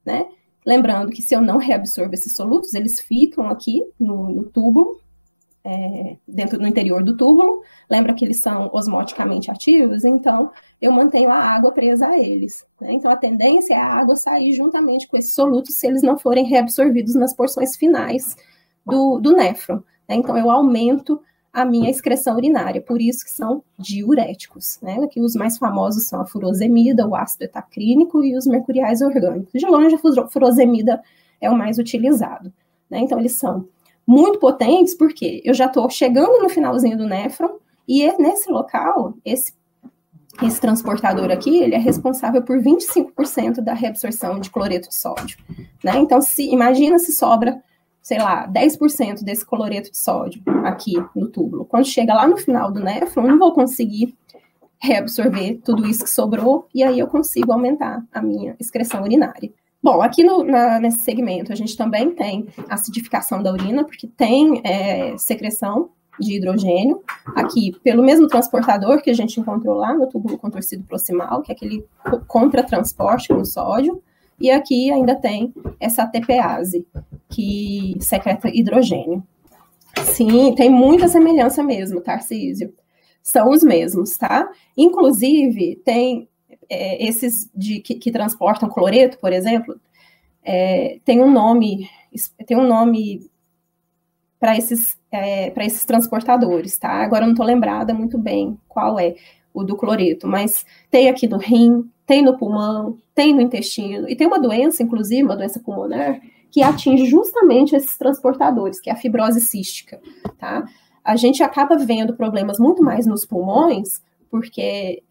né? Lembrando que se eu não reabsorvo esses solutos, eles ficam aqui no túbulo, dentro do interior do túbulo. Lembra que eles são osmoticamente ativos, então eu mantenho a água presa a eles, né? Então a tendência é a água sair juntamente com esses solutos se eles não forem reabsorvidos nas porções finais do néfron, né? Então eu aumento a minha excreção urinária, por isso que são diuréticos, né? Aqui os mais famosos são a furosemida, o ácido etacrínico e os mercuriais orgânicos. De longe, a furosemida é o mais utilizado, né? Então, eles são muito potentes porque eu já estou chegando no finalzinho do néfron e nesse local, esse transportador aqui, ele é responsável por 25% da reabsorção de cloreto de sódio, né? Então, imagina se sobra, sei lá, 10% desse cloreto de sódio aqui no túbulo. Quando chega lá no final do néfron, eu não vou conseguir reabsorver tudo isso que sobrou, e aí eu consigo aumentar a minha excreção urinária. Bom, aqui nesse segmento a gente também tem acidificação da urina, porque tem secreção de hidrogênio, aqui pelo mesmo transportador que a gente encontrou lá no túbulo contorcido proximal, que é aquele contratransporte com o sódio, e aqui ainda tem essa ATPase, que secreta hidrogênio. Sim, tem muita semelhança mesmo, Tarcísio. São os mesmos, tá? Inclusive, tem esses que transportam cloreto, por exemplo, tem um nome para esses transportadores, tá? Agora eu não estou lembrada muito bem qual é. o do cloreto, mas tem aqui no rim, tem no pulmão, tem no intestino, e tem uma doença, inclusive, uma doença pulmonar, que atinge justamente esses transportadores, que é a fibrose cística, tá? A gente acaba vendo problemas muito mais nos pulmões, porque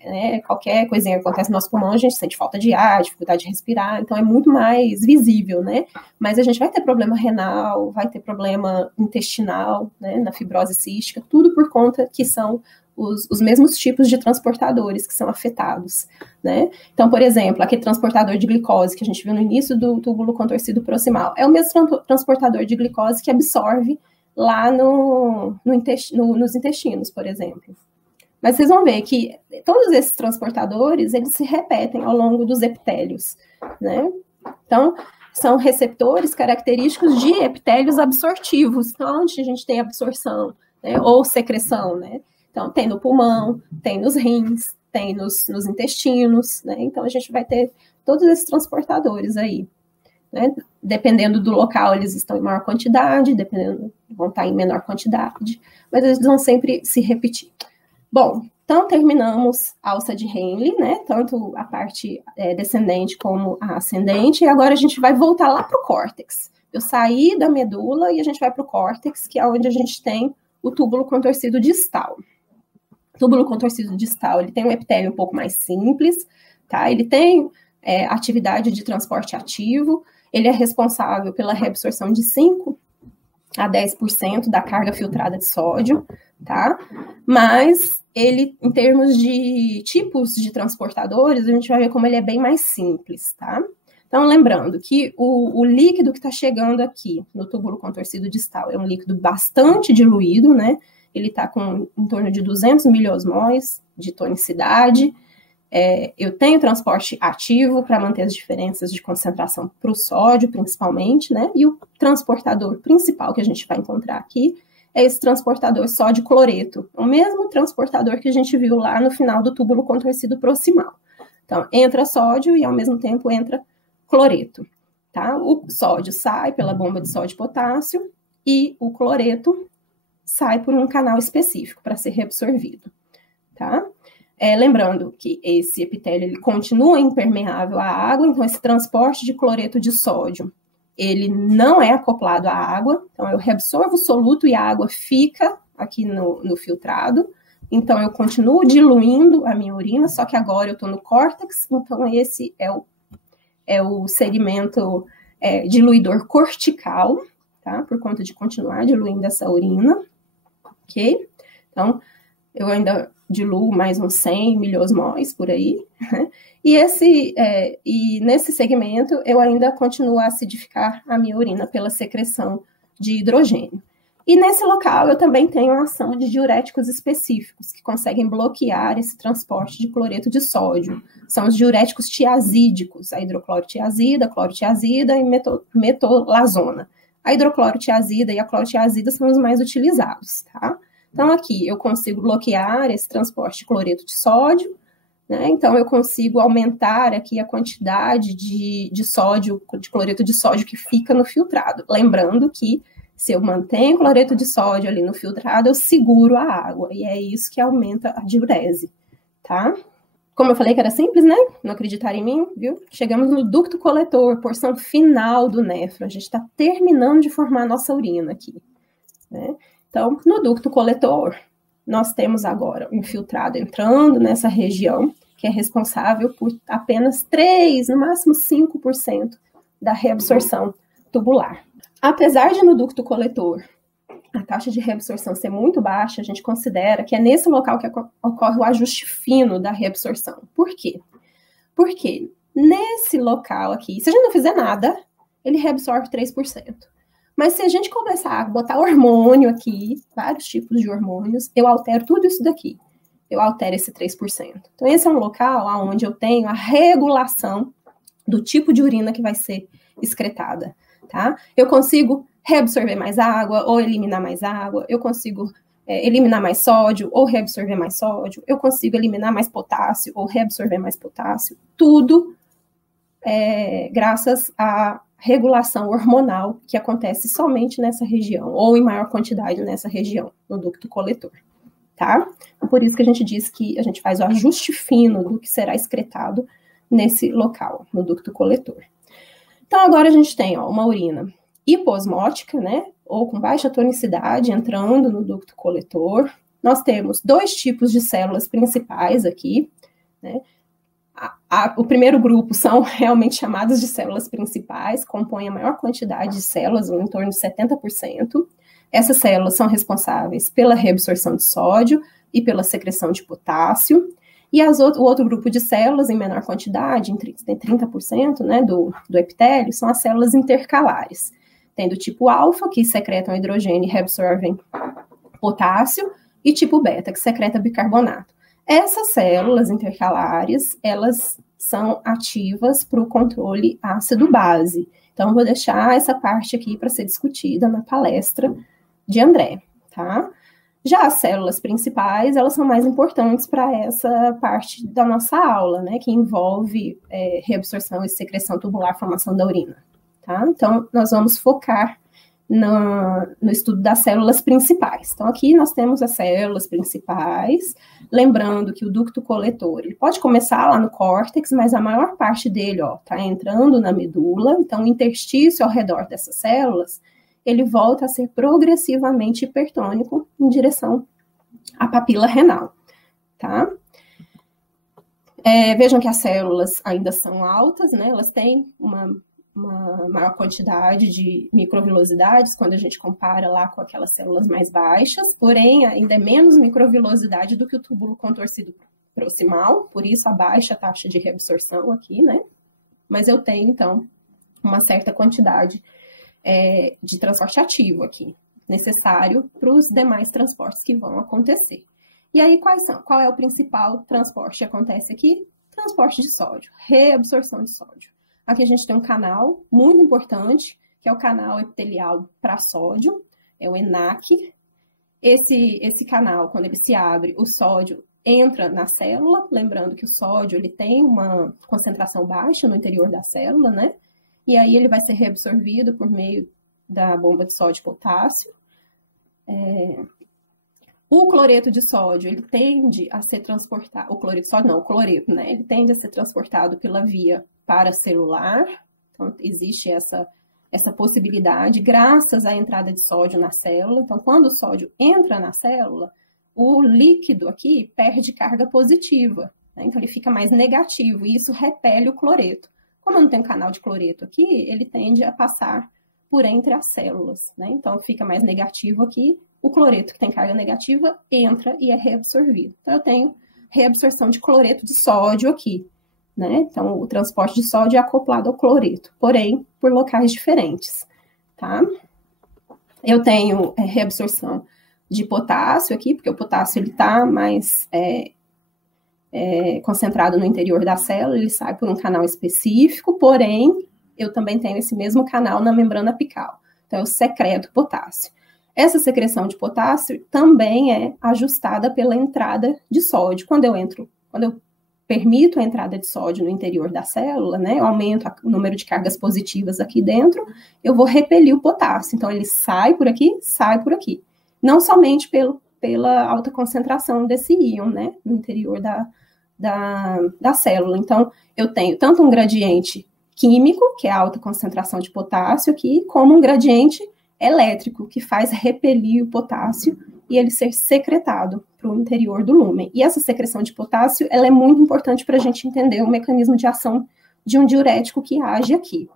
qualquer coisinha que acontece no nosso pulmão, a gente sente falta de ar, dificuldade de respirar, então é muito mais visível, né? Mas a gente vai ter problema renal, vai ter problema intestinal, né, na fibrose cística, tudo por conta que são os mesmos tipos de transportadores que são afetados, né? Então, por exemplo, aquele transportador de glicose que a gente viu no início do túbulo contorcido proximal, é o mesmo transportador de glicose que absorve lá nos intestinos, por exemplo. Mas vocês vão ver que todos esses transportadores, eles se repetem ao longo dos epitélios, né? Então, são receptores característicos de epitélios absortivos, então, onde a gente tem absorção, né, ou secreção, né? Então, tem no pulmão, tem nos rins, tem nos intestinos, né? Então, a gente vai ter todos esses transportadores aí, né? Dependendo do local, eles estão em maior quantidade, dependendo, vão estar em menor quantidade, mas eles vão sempre se repetir. Bom, então terminamos a alça de Henle, né? Tanto a parte descendente como a ascendente, e agora a gente vai voltar lá para o córtex. Eu saí da medula e a gente vai para o córtex, que é onde a gente tem o túbulo contorcido distal. O túbulo contorcido distal, ele tem um epitélio um pouco mais simples, tá? Ele tem atividade de transporte ativo, ele é responsável pela reabsorção de 5 a 10% da carga filtrada de sódio, tá? Mas ele, em termos de tipos de transportadores, a gente vai ver como ele é bem mais simples, tá? Então, lembrando que o líquido que está chegando aqui no túbulo contorcido distal é um líquido bastante diluído, né? Ele está com em torno de 200 miliosmóis de tonicidade. Eu tenho transporte ativo para manter as diferenças de concentração para o sódio, principalmente, né? E o transportador principal que a gente vai encontrar aqui é esse transportador sódio-cloreto, o mesmo transportador que a gente viu lá no final do túbulo contorcido proximal. Então, entra sódio e, ao mesmo tempo, entra cloreto, tá? O sódio sai pela bomba de sódio e potássio e o cloreto sai por um canal específico para ser reabsorvido, tá? Lembrando que esse epitélio ele continua impermeável à água, então esse transporte de cloreto de sódio, ele não é acoplado à água, então eu reabsorvo o soluto e a água fica aqui no filtrado, então eu continuo diluindo a minha urina, só que agora eu estou no córtex, então esse é o segmento diluidor cortical, tá? Por conta de continuar diluindo essa urina, ok? Então, eu ainda diluo mais uns 100 miliosmóis por aí, né? E nesse segmento eu ainda continuo a acidificar a minha urina pela secreção de hidrogênio. E nesse local eu também tenho a ação de diuréticos específicos que conseguem bloquear esse transporte de cloreto de sódio. São os diuréticos tiazídicos, a hidroclorotiazida, a clorotiazida e metolazona. A hidroclorotiazida e a clorotiazida são os mais utilizados, tá? Então, aqui eu consigo bloquear esse transporte de cloreto de sódio, né? Então, eu consigo aumentar aqui a quantidade de sódio, de cloreto de sódio que fica no filtrado. Lembrando que se eu mantenho cloreto de sódio ali no filtrado, eu seguro a água, e é isso que aumenta a diurese, tá? Como eu falei que era simples, né? Não acreditaram em mim, viu? Chegamos no ducto coletor, porção final do néfron. A gente está terminando de formar a nossa urina aqui, né? Então, no ducto coletor, nós temos agora um filtrado entrando nessa região, que é responsável por apenas 3%, no máximo 5% da reabsorção tubular. Apesar de no ducto coletor a taxa de reabsorção ser muito baixa, a gente considera que é nesse local que ocorre o ajuste fino da reabsorção. Por quê? Porque nesse local aqui, se a gente não fizer nada, ele reabsorve 3%. Mas se a gente começar a botar hormônio aqui, vários tipos de hormônios, eu altero tudo isso daqui. Eu altero esse 3%. Então, esse é um local onde eu tenho a regulação do tipo de urina que vai ser excretada, tá? Eu consigo reabsorver mais água ou eliminar mais água, eu consigo eliminar mais sódio ou reabsorver mais sódio, eu consigo eliminar mais potássio ou reabsorver mais potássio, tudo graças à regulação hormonal que acontece somente nessa região, ou em maior quantidade nessa região, no ducto coletor, tá? Por isso que a gente diz que a gente faz o ajuste fino do que será excretado nesse local, no ducto coletor. Então, agora a gente tem, ó, uma urina hiposmótica, né, ou com baixa tonicidade, entrando no ducto coletor. Nós temos 2 tipos de células principais aqui, né. O primeiro grupo são realmente chamadas de células principais, compõem a maior quantidade de células, em torno de 70%. Essas células são responsáveis pela reabsorção de sódio e pela secreção de potássio. E o outro grupo de células, em menor quantidade, em 30%, né, do epitélio, são as células intercalares. Tem do tipo alfa, que secretam hidrogênio e reabsorvem potássio, e tipo beta, que secreta bicarbonato. Essas células intercalares, elas são ativas para o controle ácido-base. Então, eu vou deixar essa parte aqui para ser discutida na palestra de André, tá? Já as células principais, elas são mais importantes para essa parte da nossa aula, né, que envolve reabsorção e secreção tubular, formação da urina, tá? Então, nós vamos focar no estudo das células principais. Então, aqui nós temos as células principais, lembrando que o ducto coletor, ele pode começar lá no córtex, mas a maior parte dele, ó, tá entrando na medula, então o interstício ao redor dessas células, ele volta a ser progressivamente hipertônico em direção à papila renal, tá? Vejam que as células ainda são altas, né? Elas têm uma maior quantidade de microvilosidades quando a gente compara lá com aquelas células mais baixas, porém ainda é menos microvilosidade do que o túbulo contorcido proximal, por isso a baixa taxa de reabsorção aqui, né? Mas eu tenho, então, uma certa quantidade de transporte ativo aqui, necessário para os demais transportes que vão acontecer. E aí, qual é o principal transporte que acontece aqui? Transporte de sódio, reabsorção de sódio. Aqui a gente tem um canal muito importante, que é o canal epitelial para sódio, é o ENaC. Esse canal, quando ele se abre, o sódio entra na célula, lembrando que o sódio ele tem uma concentração baixa no interior da célula, né? E aí ele vai ser reabsorvido por meio da bomba de sódio e potássio. O cloreto de sódio, ele tende a ser transportado, o cloreto, né? Ele tende a ser transportado pela via paracelular, então existe essa possibilidade, graças à entrada de sódio na célula. Então, quando o sódio entra na célula, o líquido aqui perde carga positiva, né? Então ele fica mais negativo, e isso repele o cloreto. Como eu não tenho canal de cloreto aqui, ele tende a passar por entre as células, né? Então fica mais negativo aqui, o cloreto que tem carga negativa entra e é reabsorvido. Então eu tenho reabsorção de cloreto de sódio aqui, né? Então o transporte de sódio é acoplado ao cloreto, porém por locais diferentes, tá? Eu tenho reabsorção de potássio aqui, porque o potássio ele está mais concentrado no interior da célula, ele sai por um canal específico, porém eu também tenho esse mesmo canal na membrana apical. Então eu secreto potássio. Essa secreção de potássio também é ajustada pela entrada de sódio. Quando eu permito a entrada de sódio no interior da célula, né, eu aumento o número de cargas positivas aqui dentro, eu vou repelir o potássio. Então ele sai por aqui, sai por aqui. Não somente pela alta concentração desse íon, né, no interior da célula. Então, eu tenho tanto um gradiente químico, que é a alta concentração de potássio aqui, como um gradiente elétrico, que faz repelir o potássio e ele ser secretado para o interior do lúmen. E essa secreção de potássio, ela é muito importante para a gente entender o mecanismo de ação de um diurético que age aqui,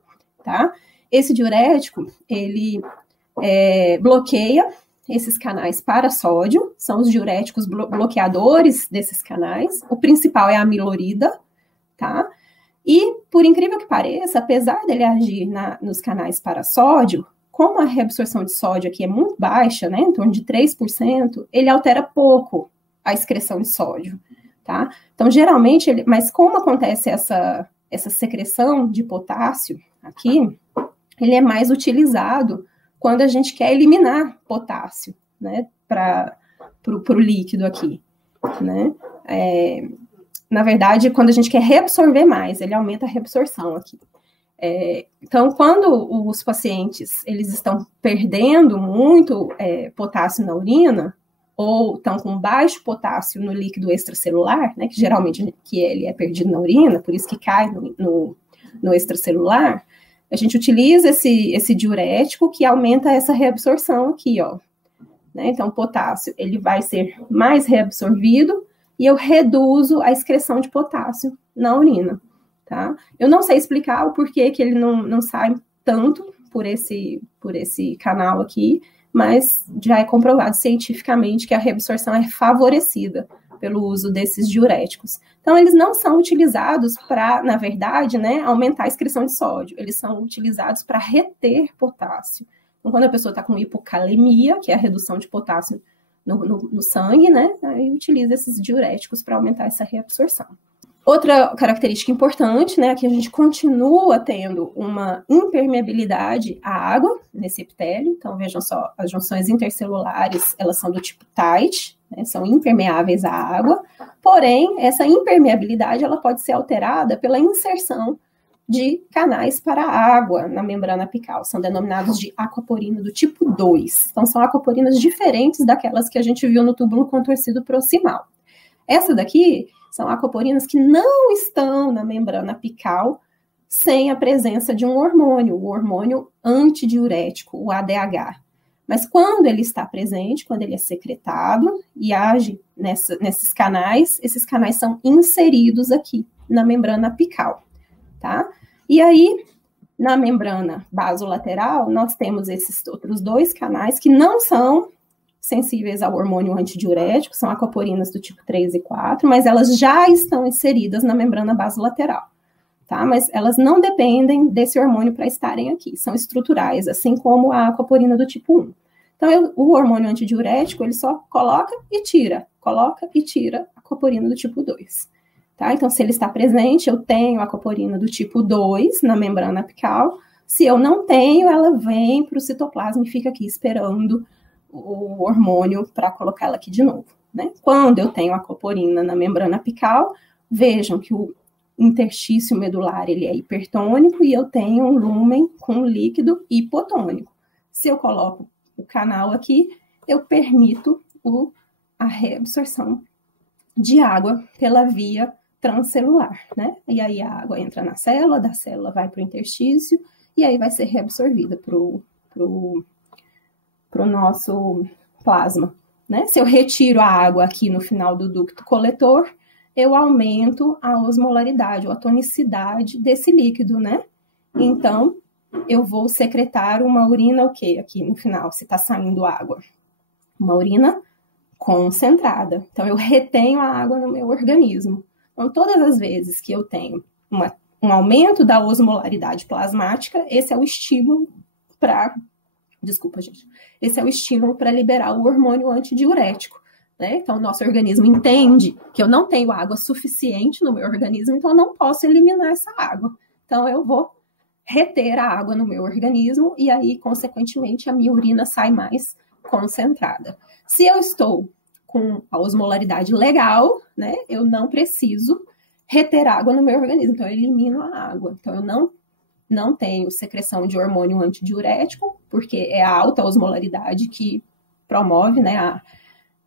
tá? Esse diurético, ele bloqueia esses canais para sódio, são os diuréticos bloqueadores desses canais. O principal é a amilorida, tá? E, por incrível que pareça, apesar dele agir nos canais para sódio, como a reabsorção de sódio aqui é muito baixa, né, em torno de 3%, ele altera pouco a excreção de sódio, tá? Então, geralmente, mas como acontece essa secreção de potássio aqui, ele é mais utilizado quando a gente quer eliminar potássio, né, para o líquido aqui, né? Na verdade, quando a gente quer reabsorver mais, ele aumenta a reabsorção aqui. Então, quando os pacientes eles estão perdendo muito potássio na urina, ou estão com baixo potássio no líquido extracelular, né, que geralmente ele é perdido na urina, por isso que cai no extracelular, a gente utiliza esse diurético que aumenta essa reabsorção aqui, ó. Né? Então, o potássio, ele vai ser mais reabsorvido e eu reduzo a excreção de potássio na urina, tá? Eu não sei explicar o porquê que ele não sai tanto por esse canal aqui, mas já é comprovado cientificamente que a reabsorção é favorecida pelo uso desses diuréticos. Então, eles não são utilizados para, na verdade, né, aumentar a excreção de sódio, eles são utilizados para reter potássio. Então, quando a pessoa está com hipocalemia, que é a redução de potássio no sangue, né, aí utiliza esses diuréticos para aumentar essa reabsorção. Outra característica importante, né, é que a gente continua tendo uma impermeabilidade à água nesse epitélio. Então, vejam só, as junções intercelulares, elas são do tipo tight, né, são impermeáveis à água, porém, essa impermeabilidade, ela pode ser alterada pela inserção de canais para água na membrana apical, são denominados de aquaporina do tipo 2. Então, são aquaporinas diferentes daquelas que a gente viu no túbulo contorcido proximal. Essa daqui são aquaporinas que não estão na membrana apical sem a presença de um hormônio, o hormônio antidiurético, o ADH. Mas quando ele está presente, quando ele é secretado e age nesses canais, esses canais são inseridos aqui na membrana apical, tá? E aí, na membrana basolateral, nós temos esses outros dois canais que não são sensíveis ao hormônio antidiurético, são aquaporinas do tipo 3 e 4, mas elas já estão inseridas na membrana basolateral, tá? Mas elas não dependem desse hormônio para estarem aqui, são estruturais, assim como a aquaporina do tipo 1. Então, o hormônio antidiurético, ele só coloca e tira a aquaporina do tipo 2. Tá? Então, se ele está presente, eu tenho a aquaporina do tipo 2 na membrana apical. Se eu não tenho, ela vem para o citoplasma e fica aqui esperando o hormônio para colocar ela aqui de novo. Né? Quando eu tenho a aquaporina na membrana apical, vejam que o interstício medular ele é hipertônico e eu tenho um lúmen com líquido hipotônico. Se eu coloco o canal aqui, eu permito a reabsorção de água pela via transcelular, né? E aí a água entra na célula, da célula vai para o interstício, e aí vai ser reabsorvida pro nosso plasma, né? Se eu retiro a água aqui no final do ducto coletor, eu aumento a osmolaridade, ou a tonicidade desse líquido, né? Então, eu vou secretar uma urina o quê? Aqui no final, se está saindo água. Uma urina concentrada. Então, eu retenho a água no meu organismo. Então, todas as vezes que eu tenho um aumento da osmolaridade plasmática, esse é o estímulo para... Desculpa, gente. Esse é o estímulo para liberar o hormônio antidiurético. Né? Então, o nosso organismo entende que eu não tenho água suficiente no meu organismo, então eu não posso eliminar essa água. Então, eu vou reter a água no meu organismo e aí, consequentemente, a minha urina sai mais concentrada. Se eu estou com a osmolaridade legal, né, eu não preciso reter água no meu organismo, então eu elimino a água. Então eu não tenho secreção de hormônio antidiurético, porque é a alta osmolaridade que promove, né,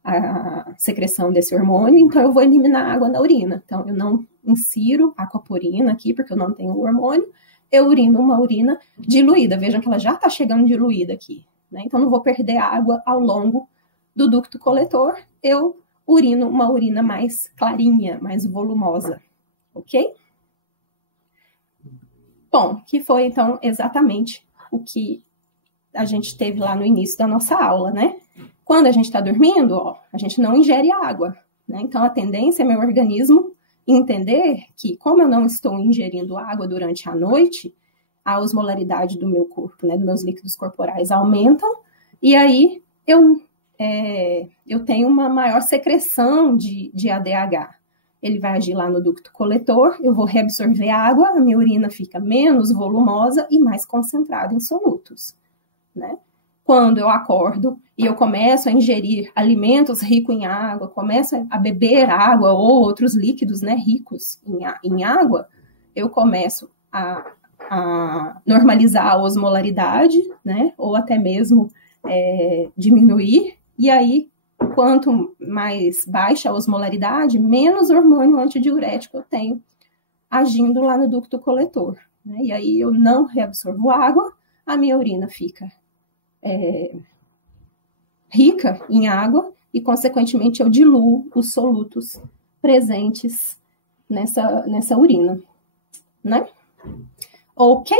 a secreção desse hormônio, então eu vou eliminar a água na urina. Então eu não insiro aquaporina aqui, porque eu não tenho o hormônio, eu urino uma urina diluída. Vejam que ela já está chegando diluída aqui, né? Então não vou perder água ao longo do ducto coletor, eu urino uma urina mais clarinha, mais volumosa, ok? Bom, que foi, então, exatamente o que a gente teve lá no início da nossa aula, né? Quando a gente está dormindo, ó, a gente não ingere água, né? Então, a tendência é meu organismo entender que, como eu não estou ingerindo água durante a noite, a osmolaridade do meu corpo, né, dos meus líquidos corporais aumentam, e aí eu tenho uma maior secreção de ADH. Ele vai agir lá no ducto coletor, eu vou reabsorver a água, a minha urina fica menos volumosa e mais concentrada em solutos, né? Quando eu acordo e eu começo a ingerir alimentos ricos em água, começo a beber água ou outros líquidos, né, ricos em água, eu começo a normalizar a osmolaridade, né, ou até mesmo diminuir, e aí quanto mais baixa a osmolaridade, menos hormônio antidiurético eu tenho agindo lá no ducto coletor, né? E aí eu não reabsorvo água, a minha urina fica rica em água e, consequentemente, eu diluo os solutos presentes nessa urina, né? Ok?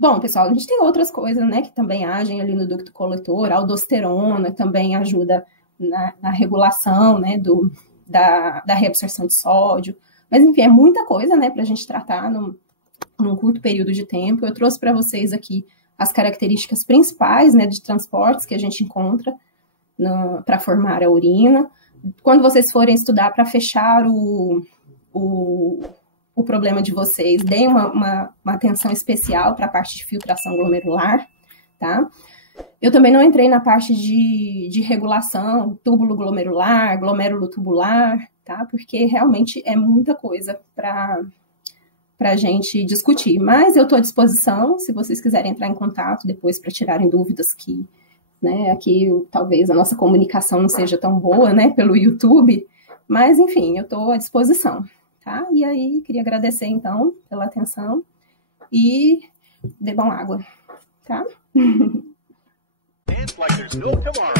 Bom, pessoal, a gente tem outras coisas, né, que também agem ali no ducto coletor. A aldosterona também ajuda na regulação, né, da reabsorção de sódio. Mas, enfim, é muita coisa, né, para a gente tratar num curto período de tempo. Eu trouxe para vocês aqui as características principais, né, de transportes que a gente encontra para formar a urina. Quando vocês forem estudar para fechar o problema de vocês, deem uma atenção especial para a parte de filtração glomerular, tá? Eu também não entrei na parte de regulação, túbulo glomerular, glomérulo tubular, tá? Porque realmente é muita coisa para a gente discutir. Mas eu estou à disposição, se vocês quiserem entrar em contato depois para tirarem dúvidas que, né, aqui talvez a nossa comunicação não seja tão boa, né, pelo YouTube, mas enfim, eu estou à disposição. Tá? E aí, queria agradecer, então, pela atenção e bebam água, tá? Dance like there's no tomorrow.